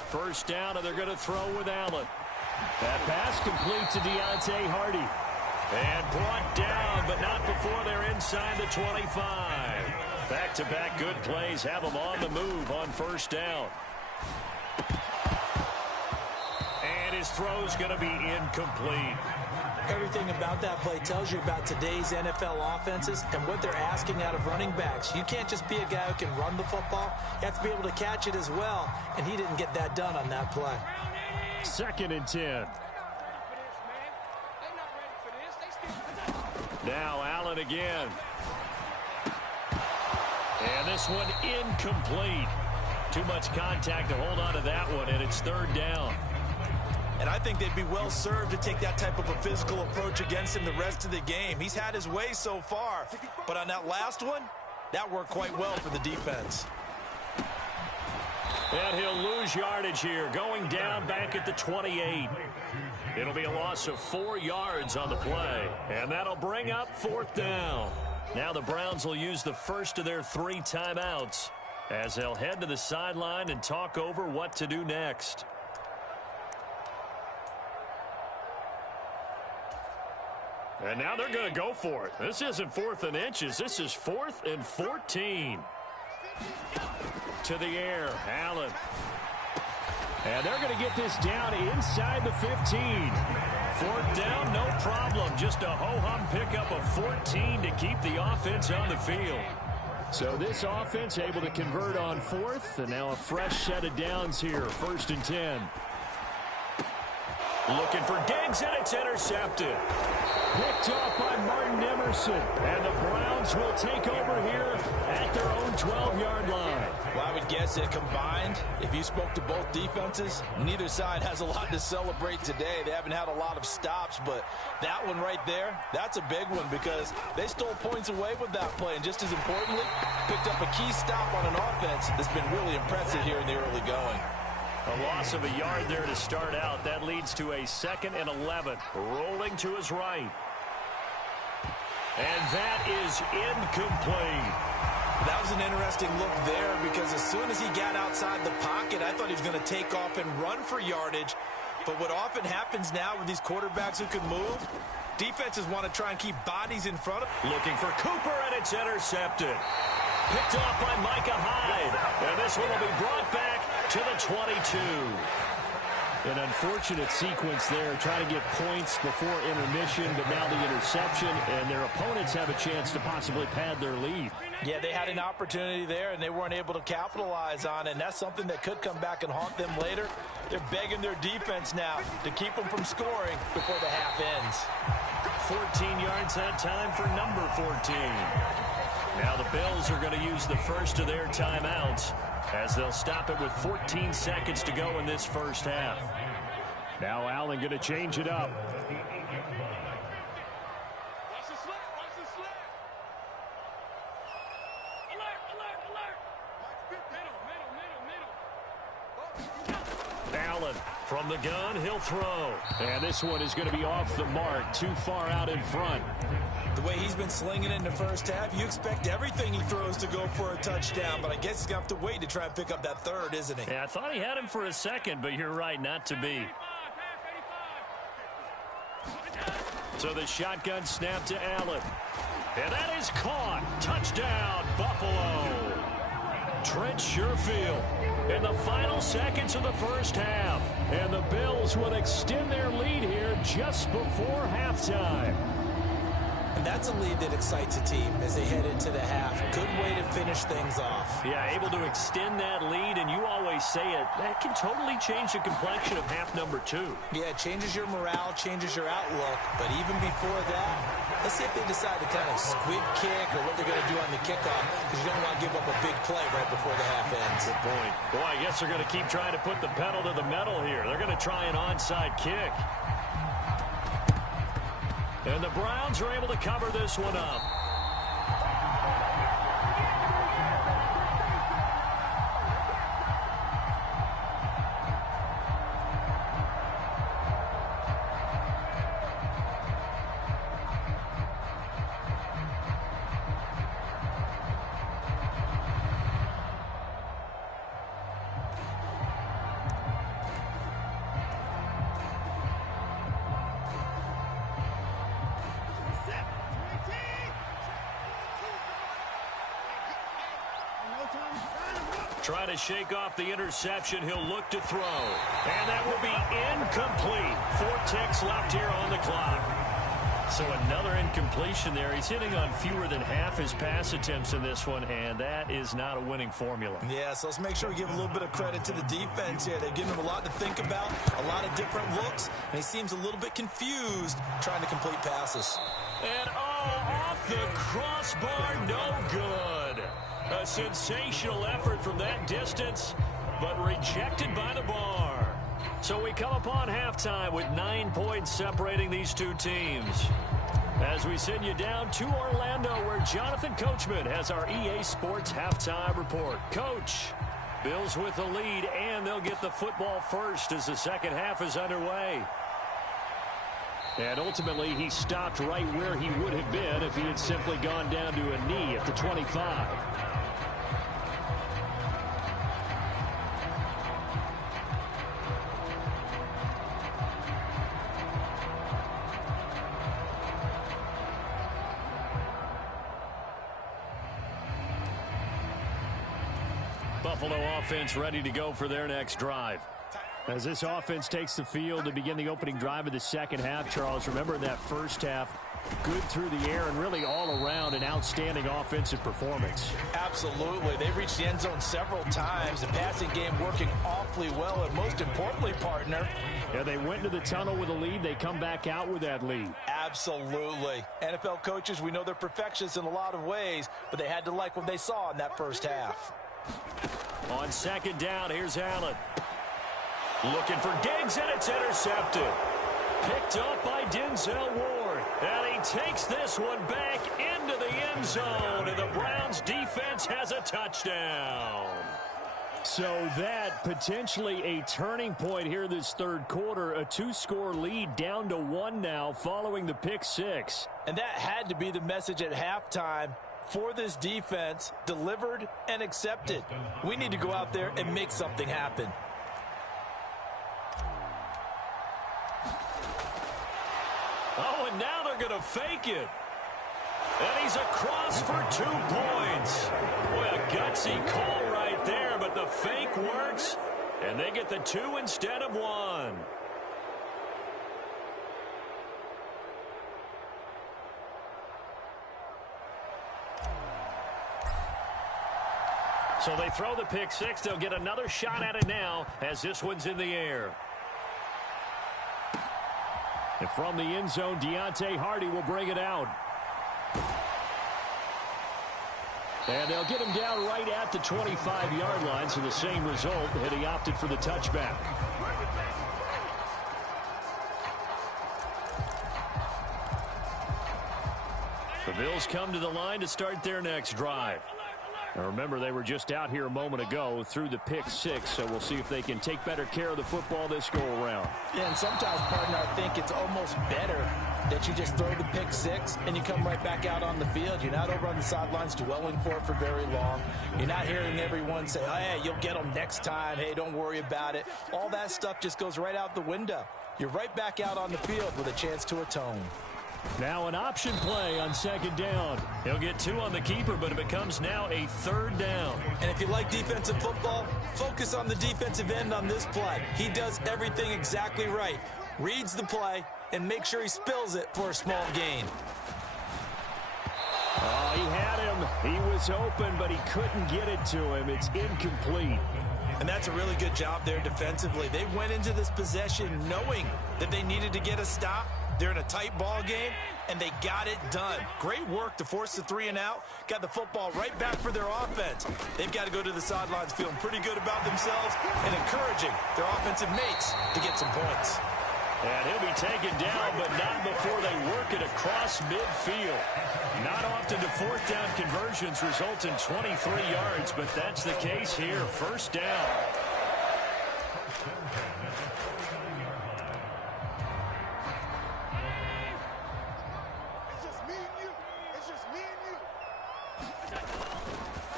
First down, and they're going to throw with Allen. That pass complete to Deontay Hardy. And brought down, but not before they're inside the 25. Back-to-back good plays have them on the move on first down. his throw's going to be incomplete. Everything about that play tells you about today's NFL offenses and what they're asking out of running backs. You can't just be a guy who can run the football. You have to be able to catch it as well, and he didn't get that done on that play. 2nd and 10. Now Allen again. And this one incomplete. Too much contact to hold on to that one, and it's 3rd down. And I think they'd be well served to take that type of a physical approach against him the rest of the game. He's had his way so far, but on that last one, that worked quite well for the defense. And he'll lose yardage here, going down back at the 28. It'll be a loss of 4 yards on the play, and that'll bring up 4th down. Now the Browns will use the first of their 3 timeouts as they'll head to the sideline and talk over what to do next. And now they're going to go for it. This isn't 4th and inches. This is 4th and 14. To the air, Allen. And they're going to get this down inside the 15. 4th down, no problem. Just a ho-hum pickup of 14 to keep the offense on the field. So this offense able to convert on 4th, and now a fresh set of downs here, 1st and 10. Looking for Diggs, and it's intercepted. Picked off by Martin Emerson. And the Browns will take over here at their own 12-yard line. Well, I would guess that combined, if you spoke to both defenses, neither side has a lot to celebrate today. They haven't had a lot of stops, but that one right there, that's a big one because they stole points away with that play. And just as importantly, picked up a key stop on an offense that's been really impressive here in the early going. A loss of a yard there to start out. That leads to a 2nd and 11. Rolling to his right. And that is incomplete. That was an interesting look there because as soon as he got outside the pocket, I thought he was going to take off and run for yardage. But what often happens now with these quarterbacks who can move, defenses want to try and keep bodies in front of them. Looking for Cooper, and it's intercepted. Picked off by Micah Hyde. And this one will be brought back to the 22. An unfortunate sequence there, trying to get points before intermission, but now the interception, and their opponents have a chance to possibly pad their lead. Yeah, they had an opportunity there, and they weren't able to capitalize on it, and that's something that could come back and haunt them later. They're begging their defense now to keep them from scoring before the half ends. 14 yards that time for number 14. Now the Bills are going to use the first of their timeouts as they'll stop it with 14 seconds to go in this first half. Now Allen going to change it up. Allen from the gun, he'll throw. And this one is going to be off the mark, too far out in front. The way he's been slinging it in the first half, you expect everything he throws to go for a touchdown, but I guess he's going to have to wait to try and pick up that third, isn't he? Yeah, I thought he had him for a second, but you're right, not to be. So the shotgun snap to Allen. And that is caught. Touchdown, Buffalo. Trent Sherfield in the final seconds of the first half. And the Bills will extend their lead here just before halftime. And that's a lead that excites a team as they head into the half. Good way to finish things off. Yeah, able to extend that lead, and you always say it, that can totally change the complexion of half number 2. Yeah, it changes your morale, changes your outlook. But even before that, let's see if they decide to kind of squib kick or what they're going to do on the kickoff, because you don't want to give up a big play right before the half ends. Good point. Boy, I guess they're going to keep trying to put the pedal to the metal here. They're going to try an onside kick. And the Browns are able to cover this one up. Trying to shake off the interception. He'll look to throw. And that will be incomplete. 4 ticks left here on the clock. So another incompletion there. He's hitting on fewer than half his pass attempts in this one, and that is not a winning formula. Yeah, so let's make sure we give a little bit of credit to the defense here. They've given him a lot to think about, a lot of different looks, and he seems a little bit confused trying to complete passes. And, off the crossbar, no good. A sensational effort from that distance, but rejected by the bar. So we come upon halftime with 9 points separating these two teams. As we send you down to Orlando, where Jonathan Coachman has our EA Sports halftime report. Coach, Bills with the lead, and they'll get the football first as the second half is underway. And ultimately, he stopped right where he would have been if he had simply gone down to a knee at the 25. Buffalo offense ready to go for their next drive. As this offense takes the field to begin the opening drive of the second half, Charles, remember that first half, good through the air and really all around an outstanding offensive performance. Absolutely. They've reached the end zone several times. The passing game working awfully well, and most importantly, partner. Yeah, they went into the tunnel with a lead. They come back out with that lead. Absolutely. NFL coaches, we know they're perfectionists in a lot of ways, but they had to like what they saw in that first half. On second down, here's Allen. Looking for Diggs, and it's intercepted. Picked up by Denzel Ward. And he takes this one back into the end zone, and the Browns defense has a touchdown. So that potentially a turning point here this third quarter. A 2-score lead down to 1 now following the pick six. And that had to be the message at halftime for this defense, delivered and accepted. We need to go out there and make something happen. Oh, and now they're going to fake it. And he's across for 2 points. Boy, a gutsy call right there, but the fake works, and they get the 2 instead of 1. So they throw the pick six. They'll get another shot at it now as this one's in the air. And from the end zone, Deontay Hardy will bring it out. And they'll get him down right at the 25-yard line, so the same result, had he opted for the touchback. The Bills come to the line to start their next drive. Now remember, they were just out here a moment ago through the pick six, so we'll see if they can take better care of the football this go-around. Yeah, and sometimes, partner, I think it's almost better that you just throw the pick six and you come right back out on the field. You're not over on the sidelines dwelling for it for very long. You're not hearing everyone say, oh, hey, you'll get them next time. Hey, don't worry about it. All that stuff just goes right out the window. You're right back out on the field with a chance to atone. Now an option play on second down. He'll get 2 on the keeper, but it becomes now a 3rd down. And if you like defensive football, focus on the defensive end on this play. He does everything exactly right. Reads the play and make sure he spills it for a small gain. Oh, he had him. He was open, but he couldn't get it to him. It's incomplete. And that's a really good job there defensively. They went into this possession knowing that they needed to get a stop. They're in a tight ball game, and they got it done. Great work to force the 3 and out. Got the football right back for their offense. They've got to go to the sidelines feeling pretty good about themselves and encouraging their offensive mates to get some points. And he'll be taken down, but not before they work it across midfield. Not often do 4th down conversions result in 23 yards, but that's the case here. 1st down.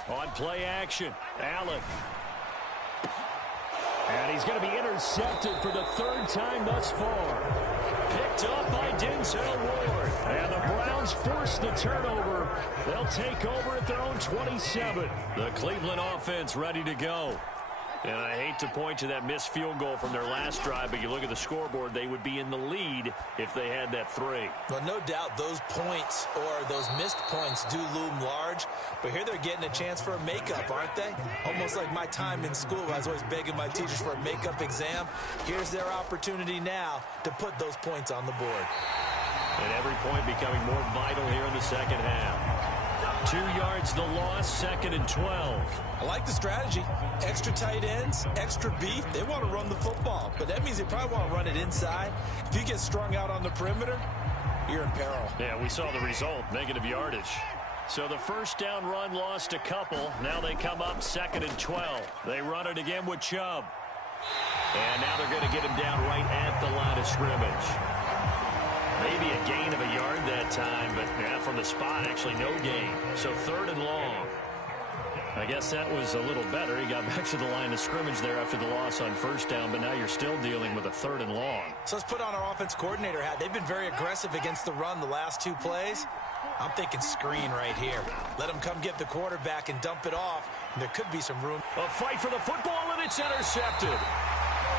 On play action, Allen. And he's going to be intercepted for the 3rd time thus far. Picked up by Denzel Ward. And the Browns Browns force the turnover. They'll take over at their own 27. The Cleveland offense ready to go. And I hate to point to that missed field goal from their last drive, but you look at the scoreboard, they would be in the lead if they had that 3. Well, no doubt those points or those missed points do loom large, but here they're getting a chance for a makeup, aren't they? Almost like my time in school, I was always begging my teachers for a makeup exam. Here's their opportunity now to put those points on the board. And every point becoming more vital here in the second half. 2 yards the loss, 2nd and 12. I like the strategy. Extra tight ends, extra beef. They want to run the football, but that means they probably want to run it inside. If you get strung out on the perimeter, you're in peril. Yeah, we saw the result, negative yardage. So the first down run lost a couple. Now they come up 2nd and 12. They run it again with Chubb. And now they're going to get him down right at the line of scrimmage. Maybe a gain of a yard that time, but yeah, from the spot, actually no gain. So 3rd and long. I guess that was a little better. He got back to the line of scrimmage there after the loss on 1st down, but now you're still dealing with a 3rd and long. So let's put on our offense coordinator hat. They've been very aggressive against the run the last 2 plays. I'm thinking screen right here. Let them come get the quarterback and dump it off, and there could be some room. A fight for the football, and it's intercepted.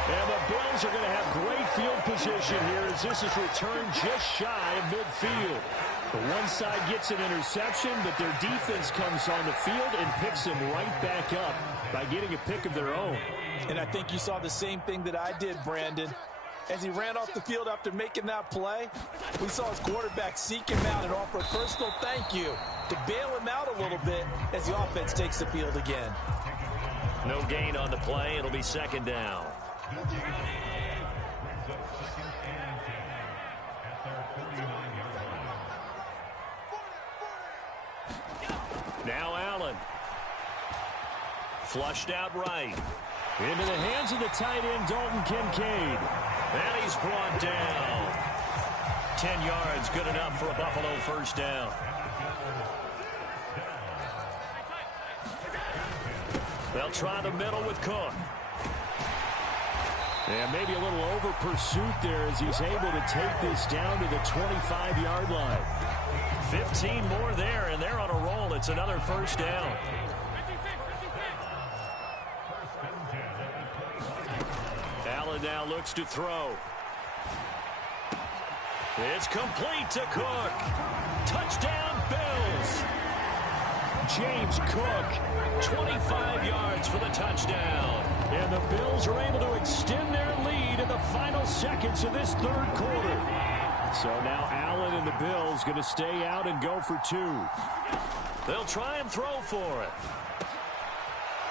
And the Bills are going to have great field position here as this is returned just shy of midfield. The one side gets an interception, but their defense comes on the field and picks him right back up by getting a pick of their own. And I think you saw the same thing that I did, Brandon. As he ran off the field after making that play, we saw his quarterback seek him out and offer a personal thank you to bail him out a little bit as the offense takes the field again. No gain on the play. It'll be 2nd down. Now Allen. Flushed out right. Into the hands of the tight end, Dalton Kincaid. And he's brought down. 10 yards, good enough for a Buffalo 1st down. They'll try the middle with Cook. And maybe a little over pursuit there as he's able to take this down to the 25-yard line. 15 more there, and they're on a roll. It's another 1st down. Allen now looks to throw. It's complete to Cook. Touchdown, Bills. James Cook, 25 yards for the touchdown. And the Bills are able to extend their lead in the final seconds of this 3rd quarter. So now Allen and the Bills going to stay out and go for 2. They'll try and throw for it.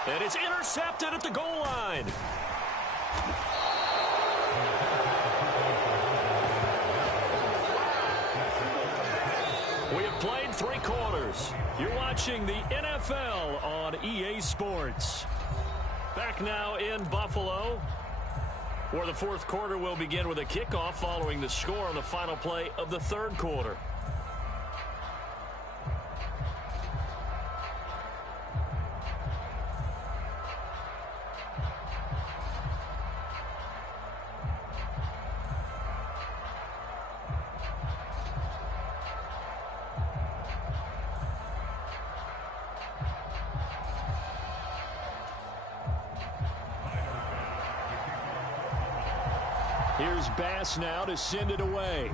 And it's intercepted at the goal line. We have played 3 quarters. You're watching the NFL on EA Sports. Back now in Buffalo, where the 4th quarter will begin with a kickoff following the score on the final play of the 3rd quarter. Here's Bass now to send it away.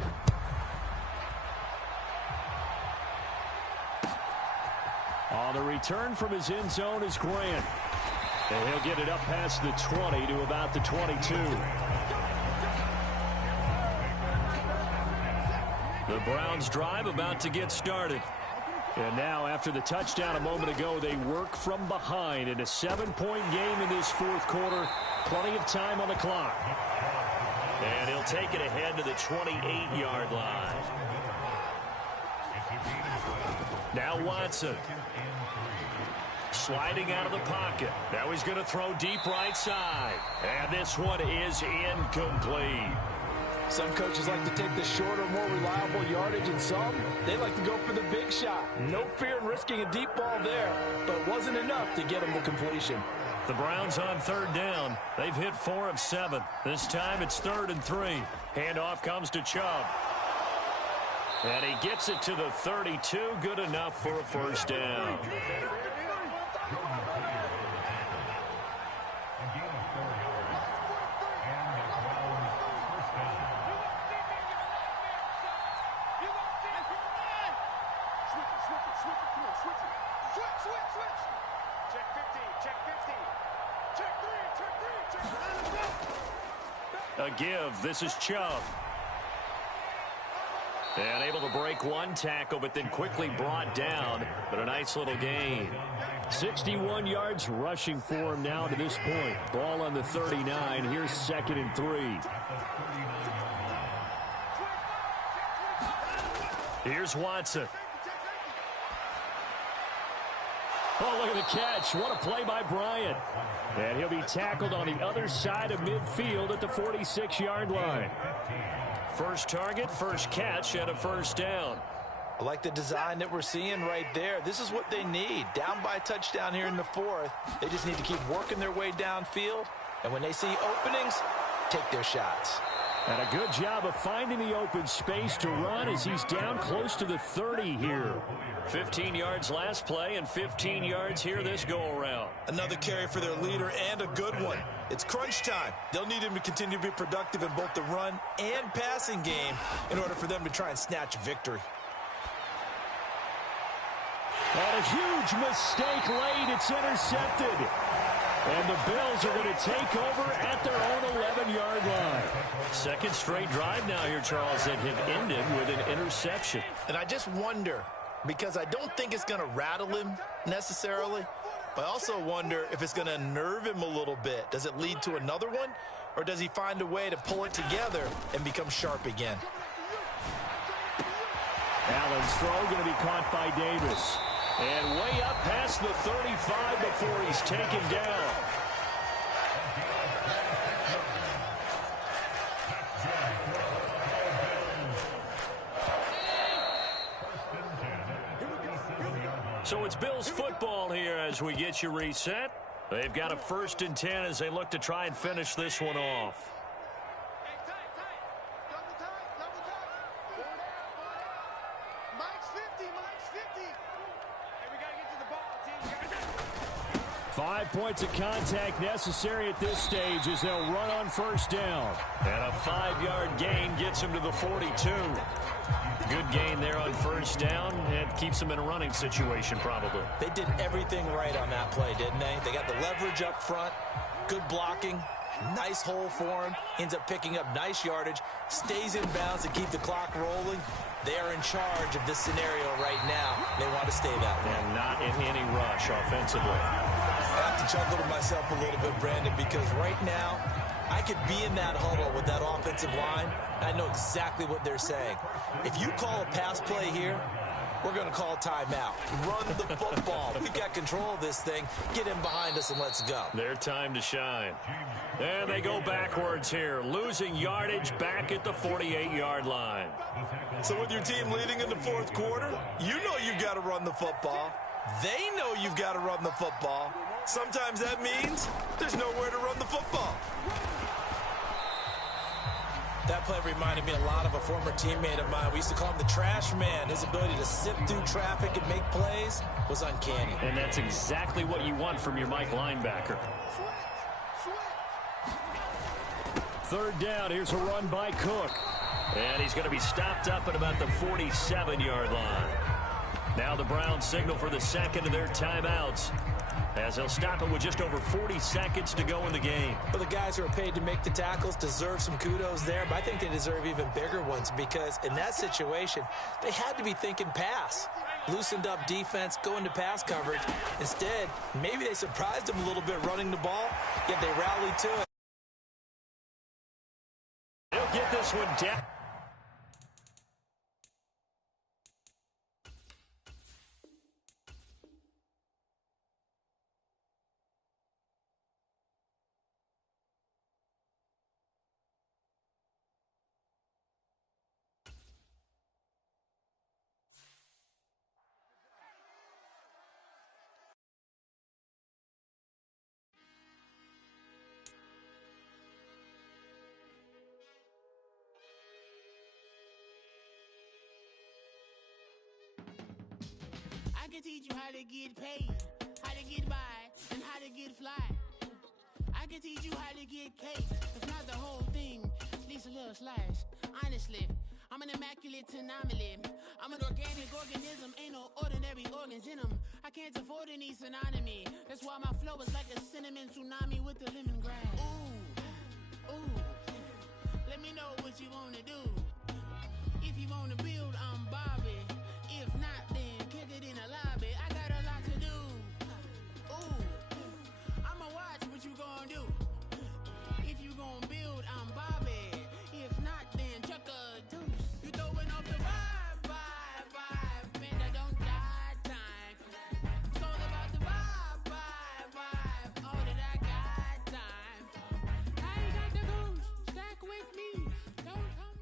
On the return from his end zone is Grant. And he'll get it up past the 20 to about the 22. The Browns drive about to get started. And now, after the touchdown a moment ago, they work from behind in a 7-point game in this 4th quarter. Plenty of time on the clock. And he'll take it ahead to the 28-yard line. Now Watson. Sliding out of the pocket. Now he's going to throw deep right side. And this one is incomplete. Some coaches like to take the shorter, more reliable yardage, and some, they like to go for the big shot. No fear in risking a deep ball there, but it wasn't enough to get him to completion. The Browns on 3rd down. They've hit 4 of 7. This time it's 3rd and 3. Handoff comes to Chubb. And he gets it to the 32. Good enough for a first down. A give. This is Chubb. And able to break one tackle, but then quickly brought down. But a nice little gain. 61 yards rushing for him now to this point. Ball on the 39. Here's 2nd and 3. Here's Watson. Oh, look at the catch. What a play by Bryant. And he'll be tackled on the other side of midfield at the 46-yard line. First target, first catch, and a first down. I like the design that we're seeing right there. This is what they need. Down by a touchdown here in the 4th. They just need to keep working their way downfield. And when they see openings, take their shots. And a good job of finding the open space to run as he's down close to the 30 here. 15 yards last play and 15 yards here this go-around. Another carry for their leader and a good one. It's crunch time. They'll need him to continue to be productive in both the run and passing game in order for them to try and snatch victory. And a huge mistake late. It's intercepted. And the Bills are going to take over at their own 11-yard line. Second straight drive now here, Charles, that have ended with an interception. And I just wonder, because I don't think it's going to rattle him necessarily, but I also wonder if it's going to unnerve him a little bit. Does it lead to another one, or does he find a way to pull it together and become sharp again? Allen's throw going to be caught by Davis. And way up past the 35 before he's taken down. So it's Bills football here as we get you reset. They've got a 1st and 10 as they look to try and finish this one off. 5 points of contact necessary at this stage as they'll run on first down. And a 5-yard gain gets him to the 42. Good gain there on first down and keeps them in a running situation probably. They did everything right on that play, didn't they? They got the leverage up front, good blocking, nice hole for him, ends up picking up nice yardage, stays in bounds to keep the clock rolling. They are in charge of this scenario right now. They want to stay that way. And not in any rush offensively. I have to chuckle to myself a little bit, Brandon, because right now I could be in that huddle with that offensive line, and I know exactly what they're saying. If you call a pass play here, we're going to call a timeout. Run the football. We've got control of this thing. Get in behind us and let's go. Their time to shine. And they go backwards here, losing yardage back at the 48-yard line. So with your team leading in the 4th quarter, you know you've got to run the football. They know you've got to run the football. Sometimes that means there's nowhere to run the football. That play reminded me a lot of a former teammate of mine. We used to call him the trash man. His ability to sift through traffic and make plays was uncanny. And that's exactly what you want from your Mike linebacker. 3rd down. Here's a run by Cook. And he's going to be stopped up at about the 47-yard line. Now the Browns signal for the second of their timeouts, as they'll stop it with just over 40 seconds to go in the game. Well, the guys who are paid to make the tackles deserve some kudos there, but I think they deserve even bigger ones because in that situation, they had to be thinking pass. Loosened up defense, go into pass coverage. Instead, maybe they surprised them a little bit running the ball, yet they rallied to it. They'll get this one down. can teach you how to get paid, how to get by, and how to get fly. I can teach you how to get cake. It's not the whole thing, at least a little slice. Honestly, I'm an immaculate anomaly. I'm an organic organism, ain't no ordinary organs in them. I can't afford any synonymy. That's why my flow is like a cinnamon tsunami with the lemongrass. Ooh, ooh. Let me know what you wanna do. If you wanna build, I'm Bobby. If not, then kick it in the lobby. I got a lot to do. Ooh, I'ma watch what you gon' do. If you gon' build, I'm Bobby. If not, then chuck a deuce. You throwing off the vibe, and I don't got time. It's all about the vibe, all that I got time. I ain't got the goose, stack with me. Don't come.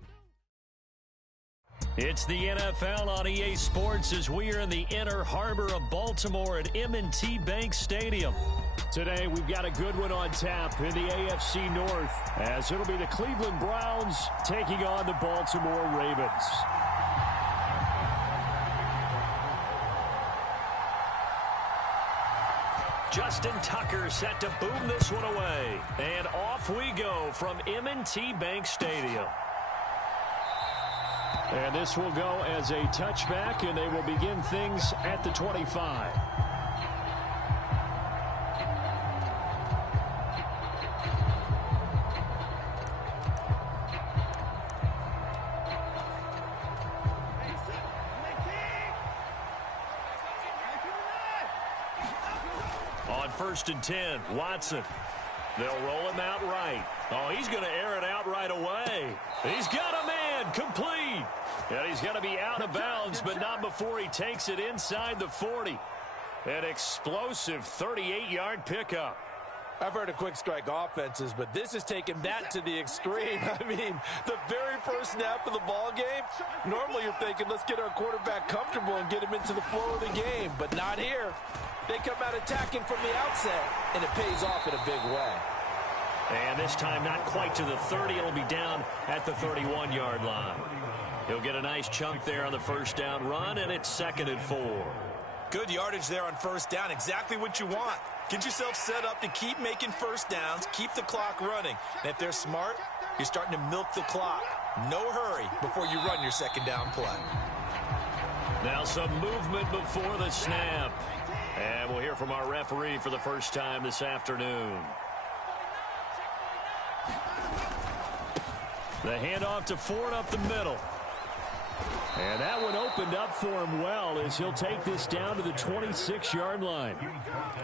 It's the NFL on EA Sports as we are in the inner harbor of Baltimore at M&T Bank Stadium. Today, we've got a good one on tap in the AFC North, as it'll be the Cleveland Browns taking on the Baltimore Ravens. Justin Tucker set to boom this one away. And off we go from M&T Bank Stadium. And this will go as a touchback, and they will begin things at the 25. On 1st and 10, Watson. They'll roll him out right. Oh, he's going to air it out right away. He's got a man, complete. And he's going to be out of bounds, but not before he takes it inside the 40. An explosive 38-yard pickup. I've heard of quick strike offenses, but this is taking that to the extreme. I mean, the very first snap of the ball game, normally you're thinking, let's get our quarterback comfortable and get him into the flow of the game, but not here. They come out attacking from the outset, and it pays off in a big way. And this time not quite to the 30. It'll be down at the 31-yard line. He'll get a nice chunk there on the first down run, and it's 2nd and 4. Good yardage there on first down. Exactly what you want. Get yourself set up to keep making first downs, keep the clock running. And if they're smart, you're starting to milk the clock. No hurry before you run your second down play. Now some movement before the snap. And we'll hear from our referee for the first time this afternoon. The handoff to Ford up the middle. And that one opened up for him well as he'll take this down to the 26-yard line.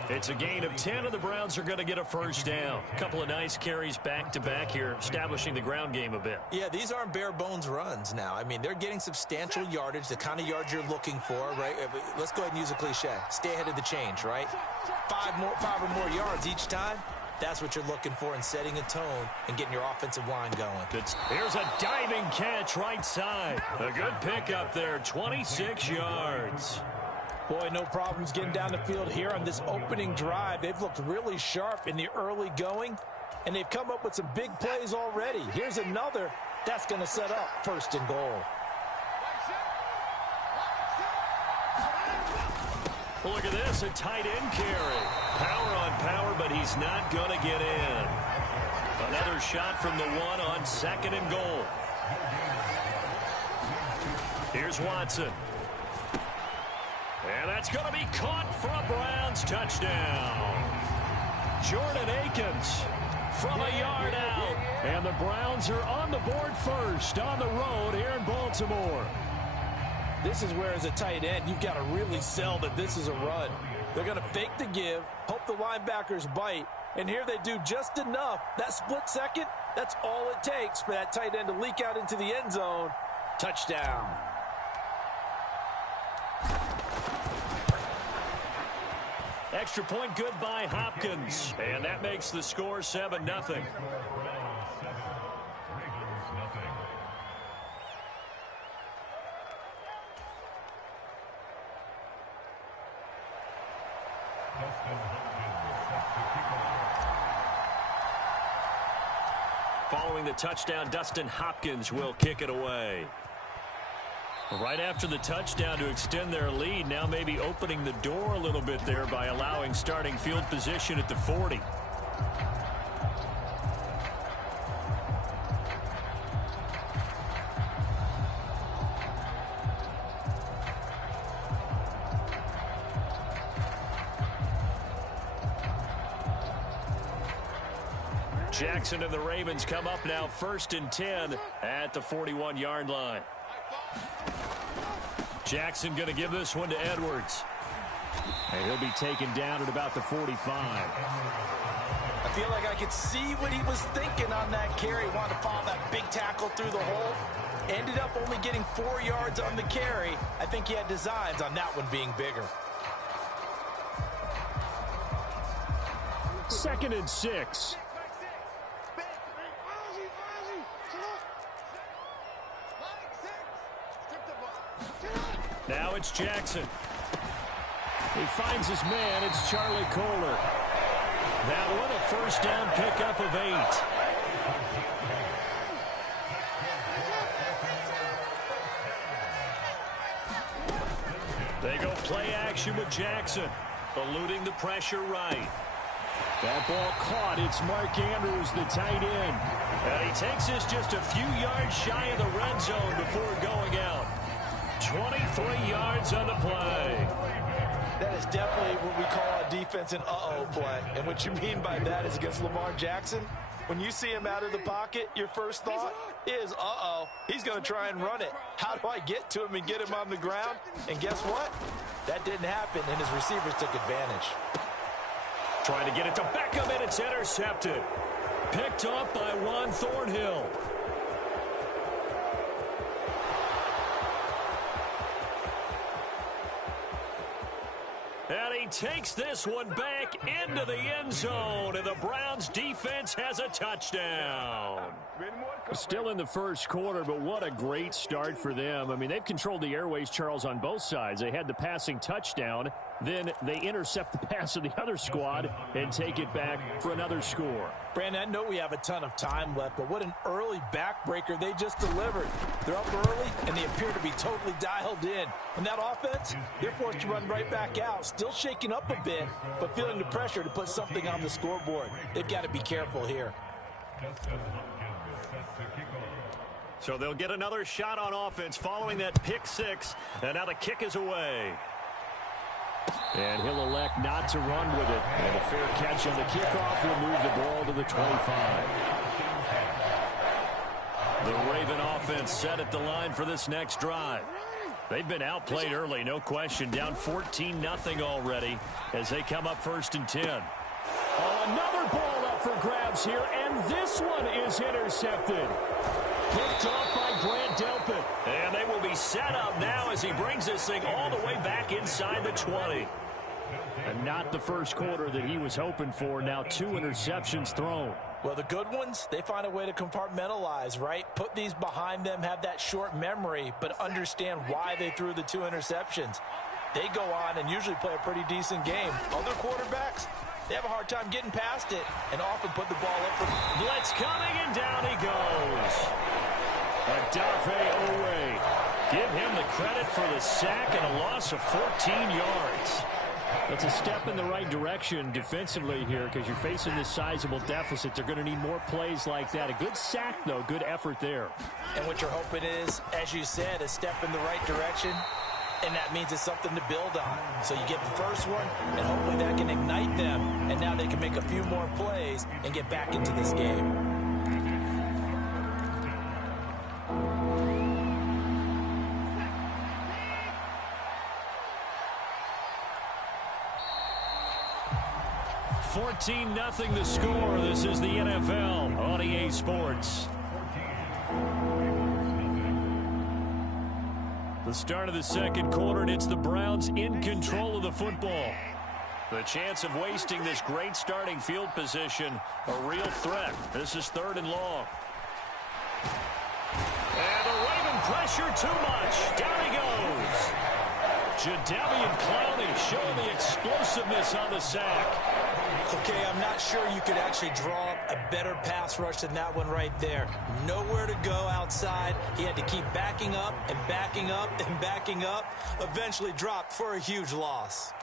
It's a gain of 10, and the Browns are going to get a first down. A couple of nice carries back-to-back here, establishing the ground game a bit. Yeah, these aren't bare-bones runs now. I mean, they're getting substantial yardage, the kind of yards you're looking for, right? Let's go ahead and use a cliche. Stay ahead of the change, right? Five or more yards each time. That's what you're looking for in setting a tone and getting your offensive line going. Here's a diving catch right side. A good pickup there, 26 yards. Boy, no problems getting down the field here on this opening drive. They've looked really sharp in the early going, and they've come up with some big plays already. Here's another. That's going to set up 1st and goal. Look at this, a tight end carry. Power on power, but he's not going to get in. Another shot from the one on 2nd and goal. Here's Watson. And that's going to be caught for a Browns touchdown. Jordan Akins from a yard out. And the Browns are on the board first on the road here in Baltimore. This is where, as a tight end, you've got to really sell that this is a run. They're going to fake the give, hope the linebackers bite, and here they do just enough. That split second, that's all it takes for that tight end to leak out into the end zone. Touchdown. Extra point good by Hopkins. And that makes the score 7-0. Following the touchdown, Dustin Hopkins will kick it away. Right after the touchdown to extend their lead, now maybe opening the door a little bit there by allowing starting field position at the 40. Jackson and the Ravens come up now 1st and 10 at the 41-yard line. Jackson going to give this one to Edwards. And he'll be taken down at about the 45. I feel like I could see what he was thinking on that carry. Wanted to follow that big tackle through the hole. Ended up only getting 4 yards on the carry. I think he had designs on that one being bigger. 2nd and 6. Now it's Jackson. He finds his man. It's Charlie Kohler. That one a 1st down pickup of 8. They go play action with Jackson, eluding the pressure right. That ball caught. It's Mark Andrews, the tight end. And he takes this just a few yards shy of the red zone before going out. 23 yards on the play. That is definitely what we call a defense an uh-oh play. And what you mean by that is against Lamar Jackson, when you see him out of the pocket, your first thought is, uh-oh, he's going to try and run it. How do I get to him and get him on the ground? And guess what? That didn't happen, and his receivers took advantage. Trying to get it to Beckham, and it's intercepted. Picked up by Juan Thornhill. And he takes this one back into the end zone, and the Browns defense has a touchdown. Still in the first quarter, but what a great start for them. I mean, they've controlled the airways, Charles, on both sides. They had the passing touchdown. Then they intercept the pass of the other squad and take it back for another score. Brandon, I know we have a ton of time left, but what an early backbreaker they just delivered. They're up early, and they appear to be totally dialed in. And that offense, they're forced to run right back out, still shaking up a bit, but feeling the pressure to put something on the scoreboard. They've got to be careful here. So they'll get another shot on offense following that pick 6, and now the kick is away. And he'll elect not to run with it. And a fair catch on the kickoff will move the ball to the 25. The Raven offense set at the line for this next drive. They've been outplayed early, no question. Down 14-0 already as they come up 1st and 10. Oh, another ball up for grabs here, and this one is intercepted. Picked off by Grant Delpit. And they will be set up now as he brings this thing all the way back inside the 20. And not the first quarter that he was hoping for. Now 2 interceptions thrown. Well, the good ones, they find a way to compartmentalize, right? Put these behind them, have that short memory, but understand why they threw the 2 interceptions. They go on and usually play a pretty decent game. Other quarterbacks, they have a hard time getting past it and often put the ball up for blitz coming, and down he goes. Adafe Owe. Give him the credit for the sack and a loss of 14 yards. That's a step in the right direction defensively here because you're facing this sizable deficit. They're going to need more plays like that. A good sack, though. Good effort there. And what you're hoping is, as you said, a step in the right direction, and that means it's something to build on. So you get the first one, and hopefully that can ignite them, and now they can make a few more plays and get back into this game. $14-0 the score. This is the NFL on EA Sports. The start of the second quarter, and it's the Browns in control of the football. The chance of wasting this great starting field position, a real threat. This is 3rd and long. And the Raven pressure too much. Down he goes. Jadeveon Clowney showing the explosiveness on the sack. Okay, I'm not sure you could actually draw up a better pass rush than that one right there. Nowhere to go outside. He had to keep backing up and backing up and backing up. Eventually dropped for a huge loss.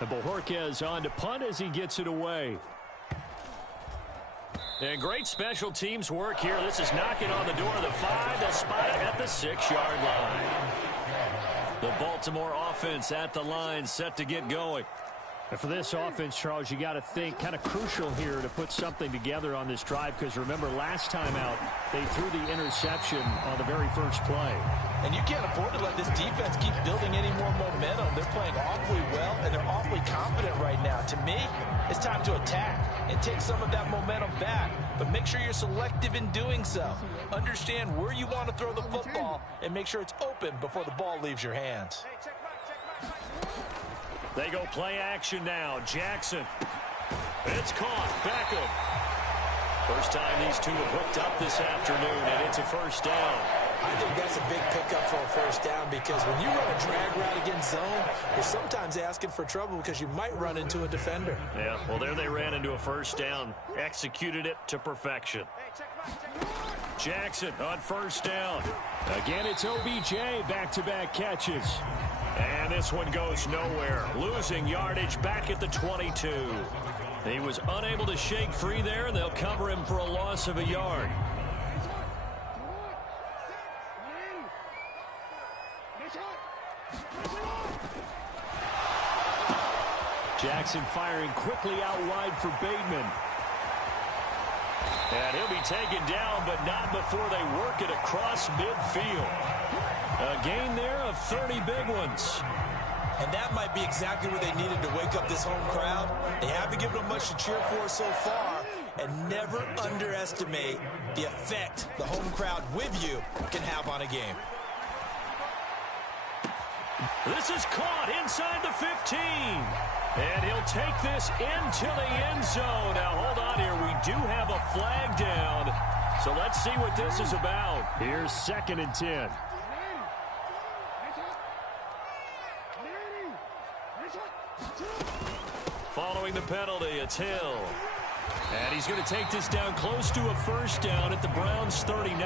And Bojorquez on to punt as he gets it away. And great special teams work here. This is knocking on the door of the 5. They'll spot it at the 6-yard line. The Baltimore offense at the line, set to get going. And for this offense, Charles, you got to think kind of crucial here to put something together on this drive, because remember last time out they threw the interception on the very first play. And you can't afford to let this defense keep building any more momentum. They're playing awfully well, and they're awfully confident right now. To me, it's time to attack and take some of that momentum back, but make sure you're selective in doing so. Understand where you want to throw the football and make sure it's open before the ball leaves your hands. They go play action now. Jackson. It's caught. Beckham. First time these two have hooked up this afternoon, and it's a first down. I think that's a big pickup for a first down, because when you run a drag route against zone, you're sometimes asking for trouble because you might run into a defender. Yeah, well, there they ran into a first down. Executed it to perfection. Jackson on first down. Again, it's OBJ, back-to-back catches. And this one goes nowhere. Losing yardage back at the 22. He was unable to shake free there, and they'll cover him for a loss of a yard. Jackson firing quickly out wide for Bateman. And he'll be taken down, but not before they work it across midfield. A gain there of 30 big ones. And that might be exactly where they needed to wake up this home crowd. They haven't given them much to cheer for so far. And never underestimate the effect the home crowd with you can have on a game. This is caught inside the 15. And he'll take this into the end zone. Now, hold on here. We do have a flag down. So let's see what this is about. Here's 2nd and 10. Following the penalty, it's Hill. And he's going to take this down close to a first down at the Browns' 39.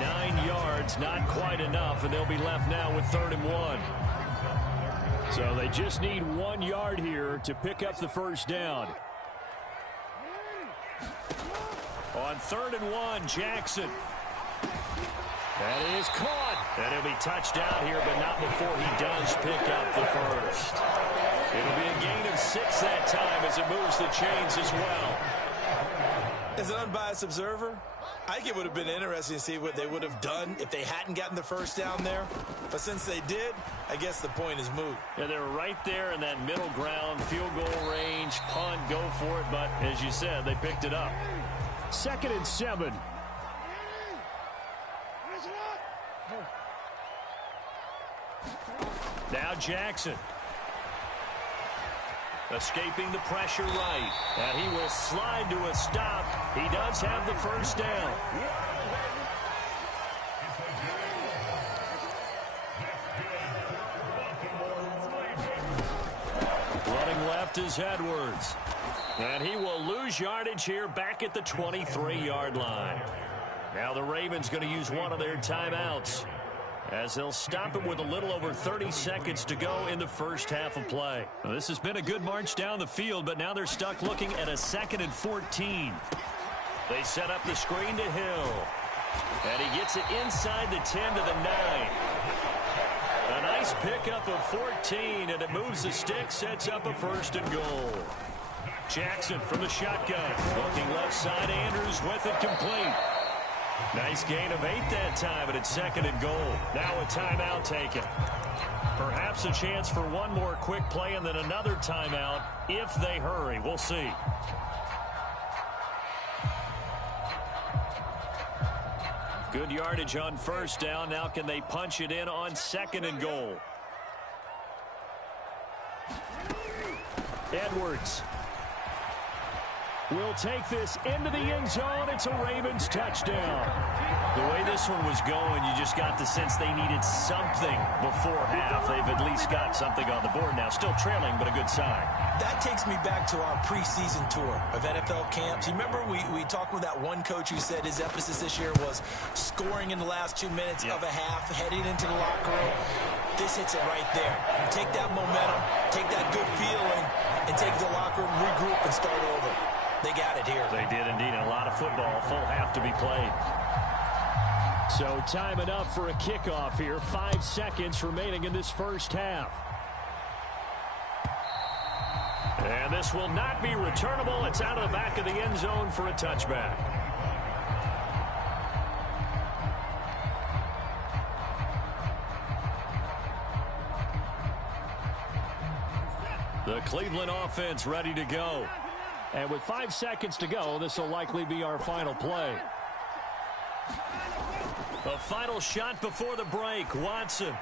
9 yards, not quite enough, and they'll be left now with 3rd and 1. So they just need 1 yard here to pick up the first down. On 3rd and 1, Jackson. That is caught. And he'll be touched down here, but not before he does pick up the first. It'll be a gain of 6 that time as it moves the chains as well. As an unbiased observer, I think it would have been interesting to see what they would have done if they hadn't gotten the first down there. But since they did, I guess the point is moot. Yeah, they were right there in that middle ground, field goal range, punt, go for it. But as you said, they picked it up. 2nd and 7. Now Jackson. Escaping the pressure right. And he will slide to a stop. He does have the first down. Running left is Edwards. And he will lose yardage here back at the 23-yard line. Now the Ravens going to use one of their timeouts, as they'll stop it with a little over 30 seconds to go in the first half of play. Now, this has been a good march down the field, but now they're stuck looking at a 2nd and 14. They set up the screen to Hill. And he gets it inside the 10 to the 9. A nice pickup of 14, and it moves the stick, sets up a 1st and goal. Jackson from the shotgun. Looking left side, Andrews with it complete. Nice gain of 8 that time, and it's 2nd and goal. Now a timeout taken. Perhaps a chance for one more quick play and then another timeout if they hurry. We'll see. Good yardage on first down. Now can they punch it in on 2nd and goal? Edwards will take this into the end zone. It's a Ravens touchdown. The way this one was going, you just got the sense they needed something before half. They've at least got something on the board now. Still trailing, but a good sign. That takes me back to our preseason tour of NFL camps. You remember we talked with that one coach who said his emphasis this year was scoring in the last 2 minutes of a half, heading into the locker room. This hits it right there. Take that momentum, take that good feeling, and take the locker room, regroup, and start over. They got it here. They did indeed. A lot of football, full half to be played. So time enough for a kickoff here. 5 seconds remaining in this first half. And this will not be returnable. It's out of the back of the end zone for a touchback. The Cleveland offense ready to go. And with 5 seconds to go, this will likely be our final play. A final shot before the break. Watson.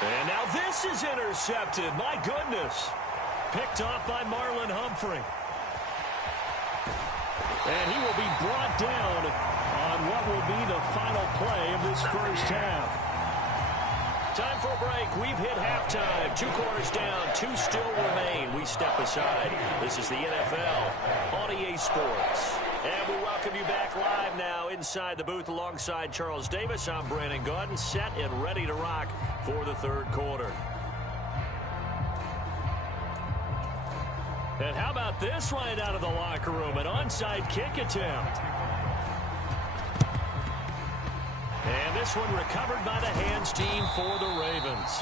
And now this is intercepted. My goodness. Picked off by Marlon Humphrey. And he will be brought down on what will be the final play of this first half. Time for a break. We've hit halftime. 2 quarters down. 2 still remain. We step aside. This is the NFL on EA Sports. And we welcome you back live now inside the booth alongside Charles Davis. I'm Brandon Gaudin, set and ready to rock for the third quarter. And how about this right out of the locker room? An onside kick attempt. And this one recovered by the hands team for the Ravens.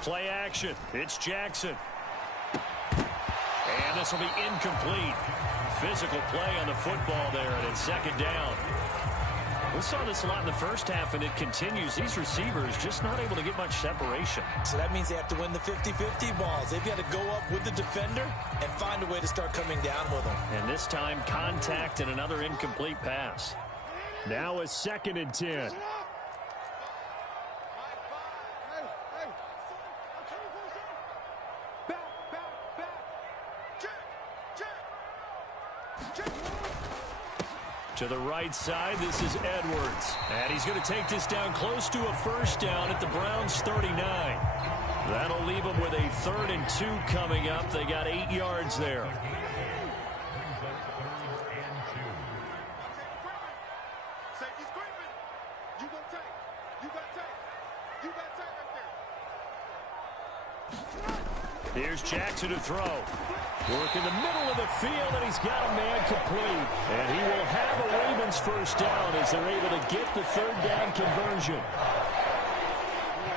Play action. It's Jackson. And this will be incomplete. Physical play on the football there, and it's second down. We saw this a lot in the first half, and it continues. These receivers just not able to get much separation. So that means they have to win the 50-50 balls. They've got to go up with the defender and find a way to start coming down with them. And this time, contact and another incomplete pass. Now a 2nd and 10. To the right side, this is Edwards. And he's going to take this down close to a first down at the Browns' 39. That'll leave them with a 3rd and 2 coming up. They got 8 yards there. Here's Jackson to throw. Work in the middle of the field, and he's got a man complete. And he will have a Ravens first down as they're able to get the 3rd down conversion.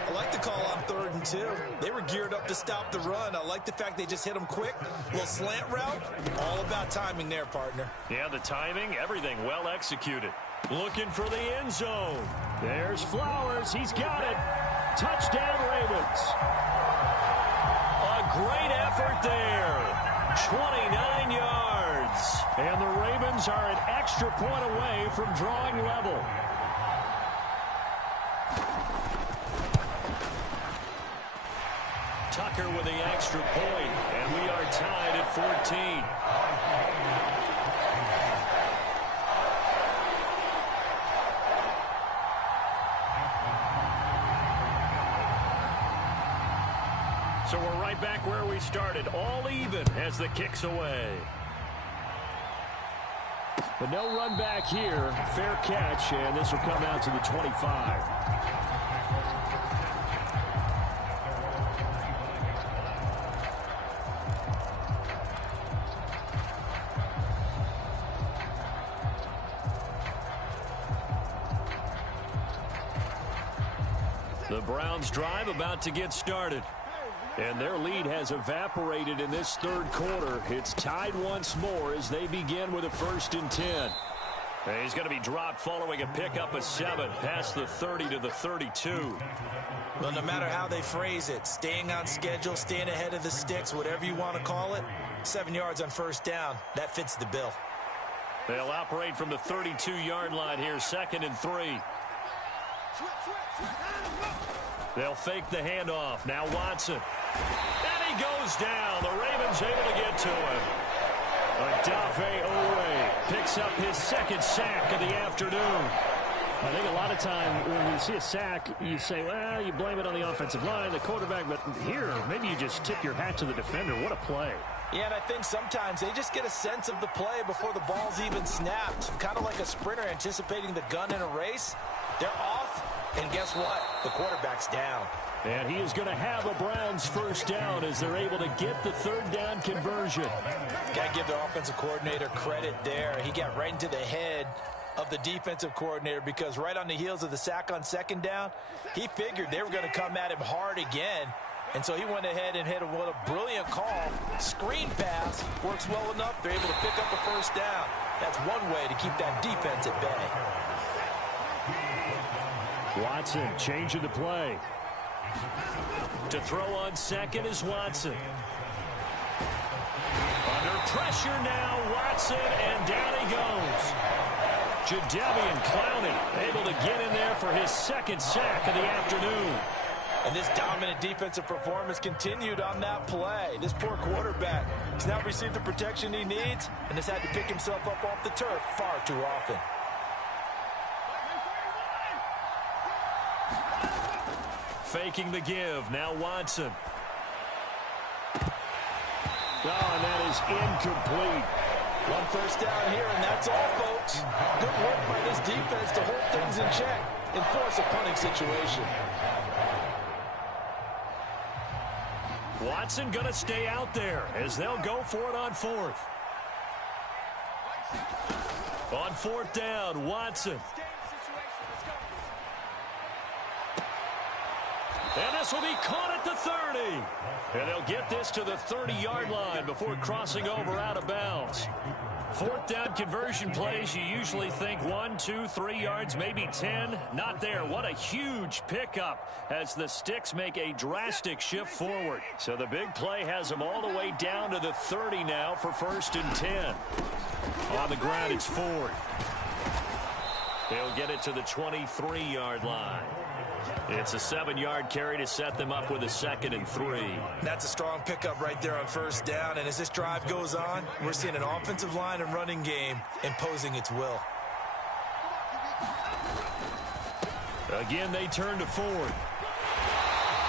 I like the call on 3rd and 2. They were geared up to stop the run. I like the fact they just hit them quick. A little slant route. All about timing there, partner. Yeah, the timing, everything well executed. Looking for the end zone. There's Flowers. He's got it. Touchdown, Ravens. A great effort there. 29 yards. And the Ravens are an extra point away from drawing level. Tucker with the extra point, and we are tied at 14. So we're right back where we started, all even as the kick's away. But no run back here. Fair catch, and this will come out to the 25. The Browns drive about to get started. And their lead has evaporated in this third quarter. It's tied once more as they begin with a 1st and 10. And he's going to be dropped following a pickup of 7 past the 30 to the 32. Well, no matter how they phrase it, staying on schedule, staying ahead of the sticks, whatever you want to call it, 7 yards on 1st down, that fits the bill. They'll operate from the 32-yard line here, 2nd and 3. They'll fake the handoff. Now Watson. And he goes down. The Ravens able to get to him. Odafe Oweh picks up his 2nd sack of the afternoon. I think a lot of time when we see a sack, you say, well, you blame it on the offensive line, the quarterback, but here, maybe you just tip your hat to the defender. What a play. Yeah, and I think sometimes they just get a sense of the play before the ball's even snapped. Kind of like a sprinter anticipating the gun in a race. They're off, and guess what? The quarterback's down. And he is going to have a Browns 1st down as they're able to get the 3rd down conversion. Got to give the offensive coordinator credit there. He got right into the head of the defensive coordinator because right on the heels of the sack on 2nd down, he figured they were going to come at him hard again. And so he went ahead and hit what a brilliant call. Screen pass works well enough. They're able to pick up the 1st down. That's one way to keep that defense at bay. Watson changing the play. To throw on 2nd is Watson. Under pressure now, Watson, and down he goes. Jadeveon Clowney able to get in there for his 2nd sack of the afternoon. And this dominant defensive performance continued on that play. This poor quarterback has now received the protection he needs and has had to pick himself up off the turf far too often. Faking the give. Now Watson. Oh, and that is incomplete. 1 1st down here, and that's all, folks. Good work by this defense to hold things in check and force a punting situation. Watson going to stay out there as they'll go for it on 4th. On 4th down, Watson. And this will be caught at the 30. And they'll get this to the 30-yard line before crossing over out of bounds. 4th down conversion plays, you usually think 1, 2, 3 yards, maybe 10. Not there. What a huge pickup as the Sticks make a drastic shift forward. So the big play has them all the way down to the 30 now for 1st and 10. On the ground, it's Ford. They'll get it to the 23-yard line. It's a 7-yard carry to set them up with a 2nd and 3. That's a strong pickup right there on 1st down. And as this drive goes on, we're seeing an offensive line and running game imposing its will. Again, they turn to Ford.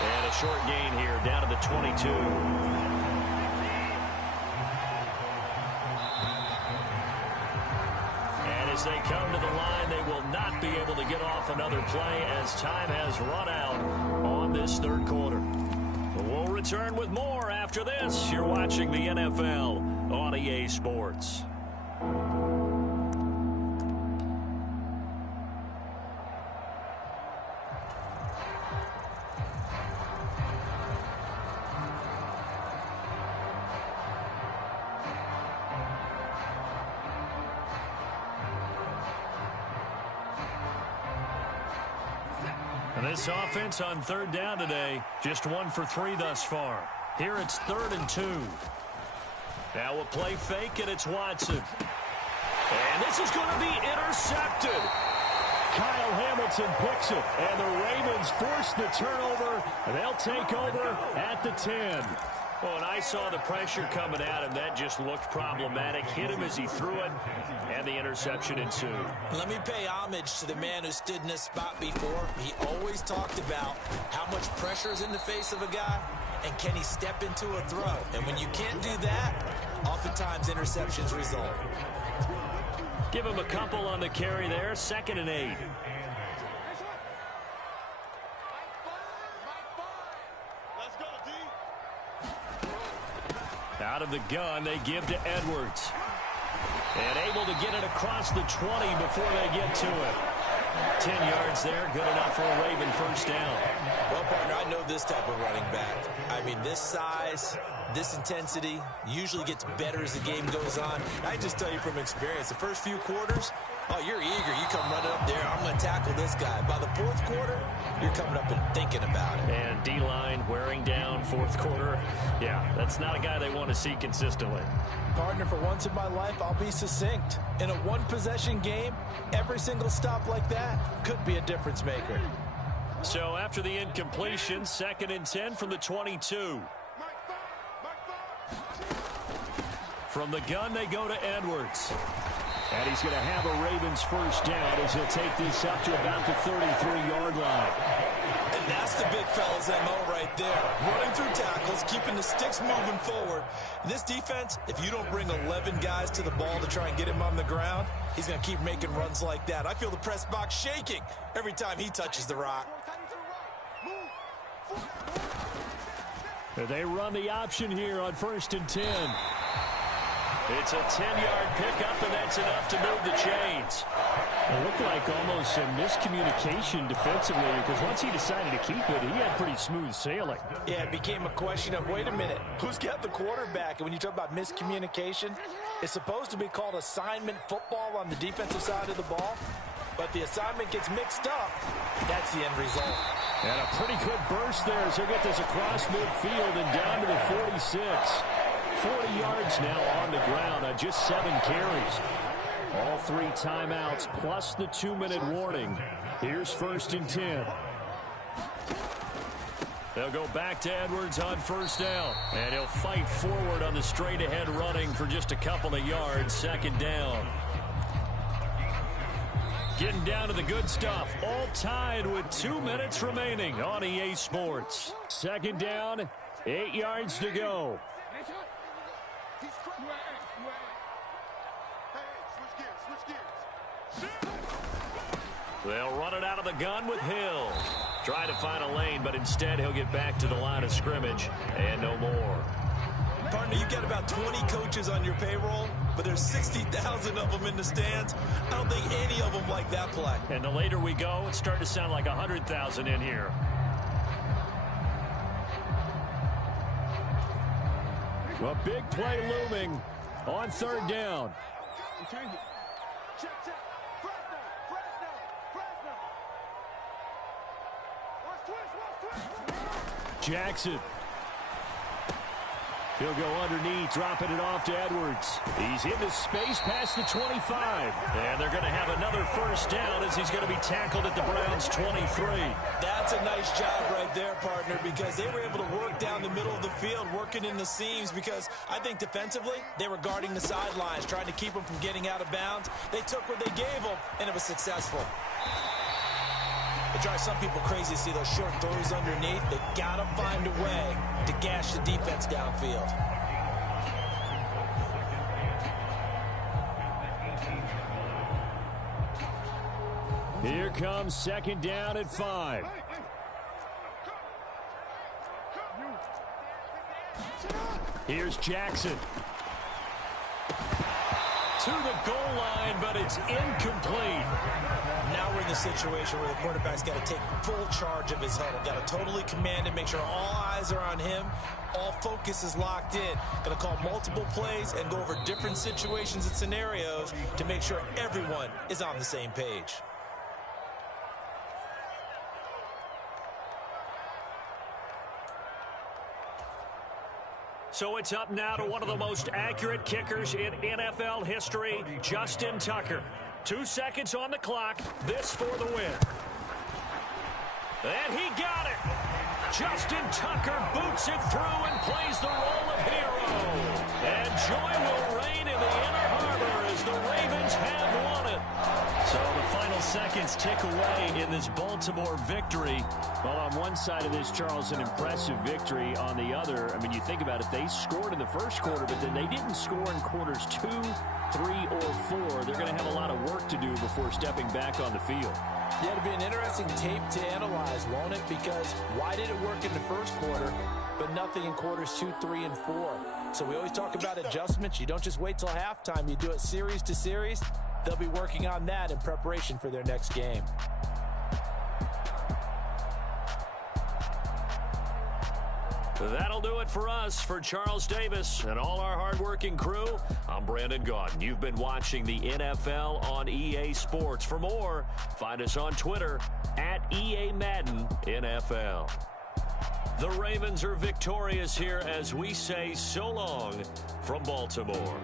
And a short gain here down to the 22. As they come to the line, they will not be able to get off another play as time has run out on this 3rd quarter. We'll return with more after this. You're watching the NFL on EA Sports. And this offense on 3rd down today, just 1 for 3 thus far. Here it's 3rd and 2. Now a play fake, and it's Watson. And this is going to be intercepted. Kyle Hamilton picks it, and the Ravens force the turnover. They'll take over at the 10. Well, and I saw the pressure coming at him. That just looked problematic. Hit him as he threw it, and the interception ensued. Let me pay homage to the man who stood in this spot before. He always talked about how much pressure is in the face of a guy, and can he step into a throw. And when you can't do that, oftentimes interceptions result. Give him a couple on the carry there. 2nd and 8. Out of the gun, they give to Edwards. And able to get it across the 20 before they get to it. 10 yards there, good enough for a Raven 1st down. Well, partner, I know this type of running back. I mean, this size, this intensity usually gets better as the game goes on. I just tell you from experience, the first few quarters, Oh, you're eager. You come running up there. I'm going to tackle this guy. By the fourth quarter, you're coming up and thinking about it. And D-line wearing down fourth quarter. Yeah, that's not a guy they want to see consistently. Partner, for once in my life, I'll be succinct. In a one-possession game, every single stop like that could be a difference maker. So after the incompletion, 2nd and 10 from the 22. From the gun, they go to Edwards. And he's going to have a Ravens first down as he'll take this up to about the 33-yard line. And that's the big fella's MO right there. Running through tackles, keeping the sticks moving forward. This defense, if you don't bring 11 guys to the ball to try and get him on the ground, he's going to keep making runs like that. I feel the press box shaking every time he touches the rock. They run the option here on 1st and 10. It's a 10-yard pickup, and that's enough to move the chains. It looked like almost a miscommunication defensively, because once he decided to keep it, he had pretty smooth sailing. Yeah, it became a question of, wait a minute, who's got the quarterback? And when you talk about miscommunication, it's supposed to be called assignment football on the defensive side of the ball. But the assignment gets mixed up. That's the end result. And a pretty good burst there as he'll get this across midfield and down to the 46. 40 yards now on the ground on just 7 carries. All 3 timeouts plus the 2-minute warning. Here's 1st and 10. They'll go back to Edwards on 1st down. And he'll fight forward on the straight-ahead running for just a couple of yards. 2nd down. Getting down to the good stuff. All tied with 2 minutes remaining on EA Sports. 2nd down, 8 yards to go. They'll run it out of the gun with Hill. Try to find a lane, but instead he'll get back to the line of scrimmage and no more. Partner, you got about 20 coaches on your payroll, but there's 60,000 of them in the stands. I don't think any of them like that play. And the later we go, it's starting to sound like 100,000 in here. A big play looming on 3rd down. Jackson. He'll go underneath, dropping it off to Edwards. He's into space past the 25. And they're going to have another first down as he's going to be tackled at the Browns' 23. That's a nice job right there, partner, because they were able to work down the middle of the field, working in the seams, because I think defensively, they were guarding the sidelines, trying to keep them from getting out of bounds. They took what they gave them, and it was successful. It drives some people crazy to see those short throws underneath. They got to find a way to gash the defense downfield. Here comes 2nd down at 5. Here's Jackson. To the goal line, but it's incomplete. Now we're in the situation where the quarterback's got to take full charge of his huddle. Got to totally command it, make sure all eyes are on him. All focus is locked in. Got to call multiple plays and go over different situations and scenarios to make sure everyone is on the same page. So it's up now to one of the most accurate kickers in NFL history, Justin Tucker. 2 seconds on the clock. This for the win. And he got it. Justin Tucker boots it through and plays the role of hero. And joy will reign in the Inner Harbor as the Ravens have won it. So the final seconds tick away in this Baltimore victory. Well, on one side of this, Charles, an impressive victory. On the other, I mean, you think about it, they scored in the first quarter, but then they didn't score in quarters 2, 3, or 4. They're going to have a lot of work to do before stepping back on the field. Yeah, it'll be an interesting tape to analyze, won't it? Because why did it work in the first quarter, but nothing in quarters 2, 3, and 4? So we always talk about adjustments. You don't just wait till halftime. You do it series to series. They'll be working on that in preparation for their next game. That'll do it for us. For Charles Davis and all our hardworking crew, I'm Brandon Gaudin. You've been watching the NFL on EA EA Sports. For more, find us on Twitter at EA Madden NFL. The Ravens are victorious here as we say so long from Baltimore.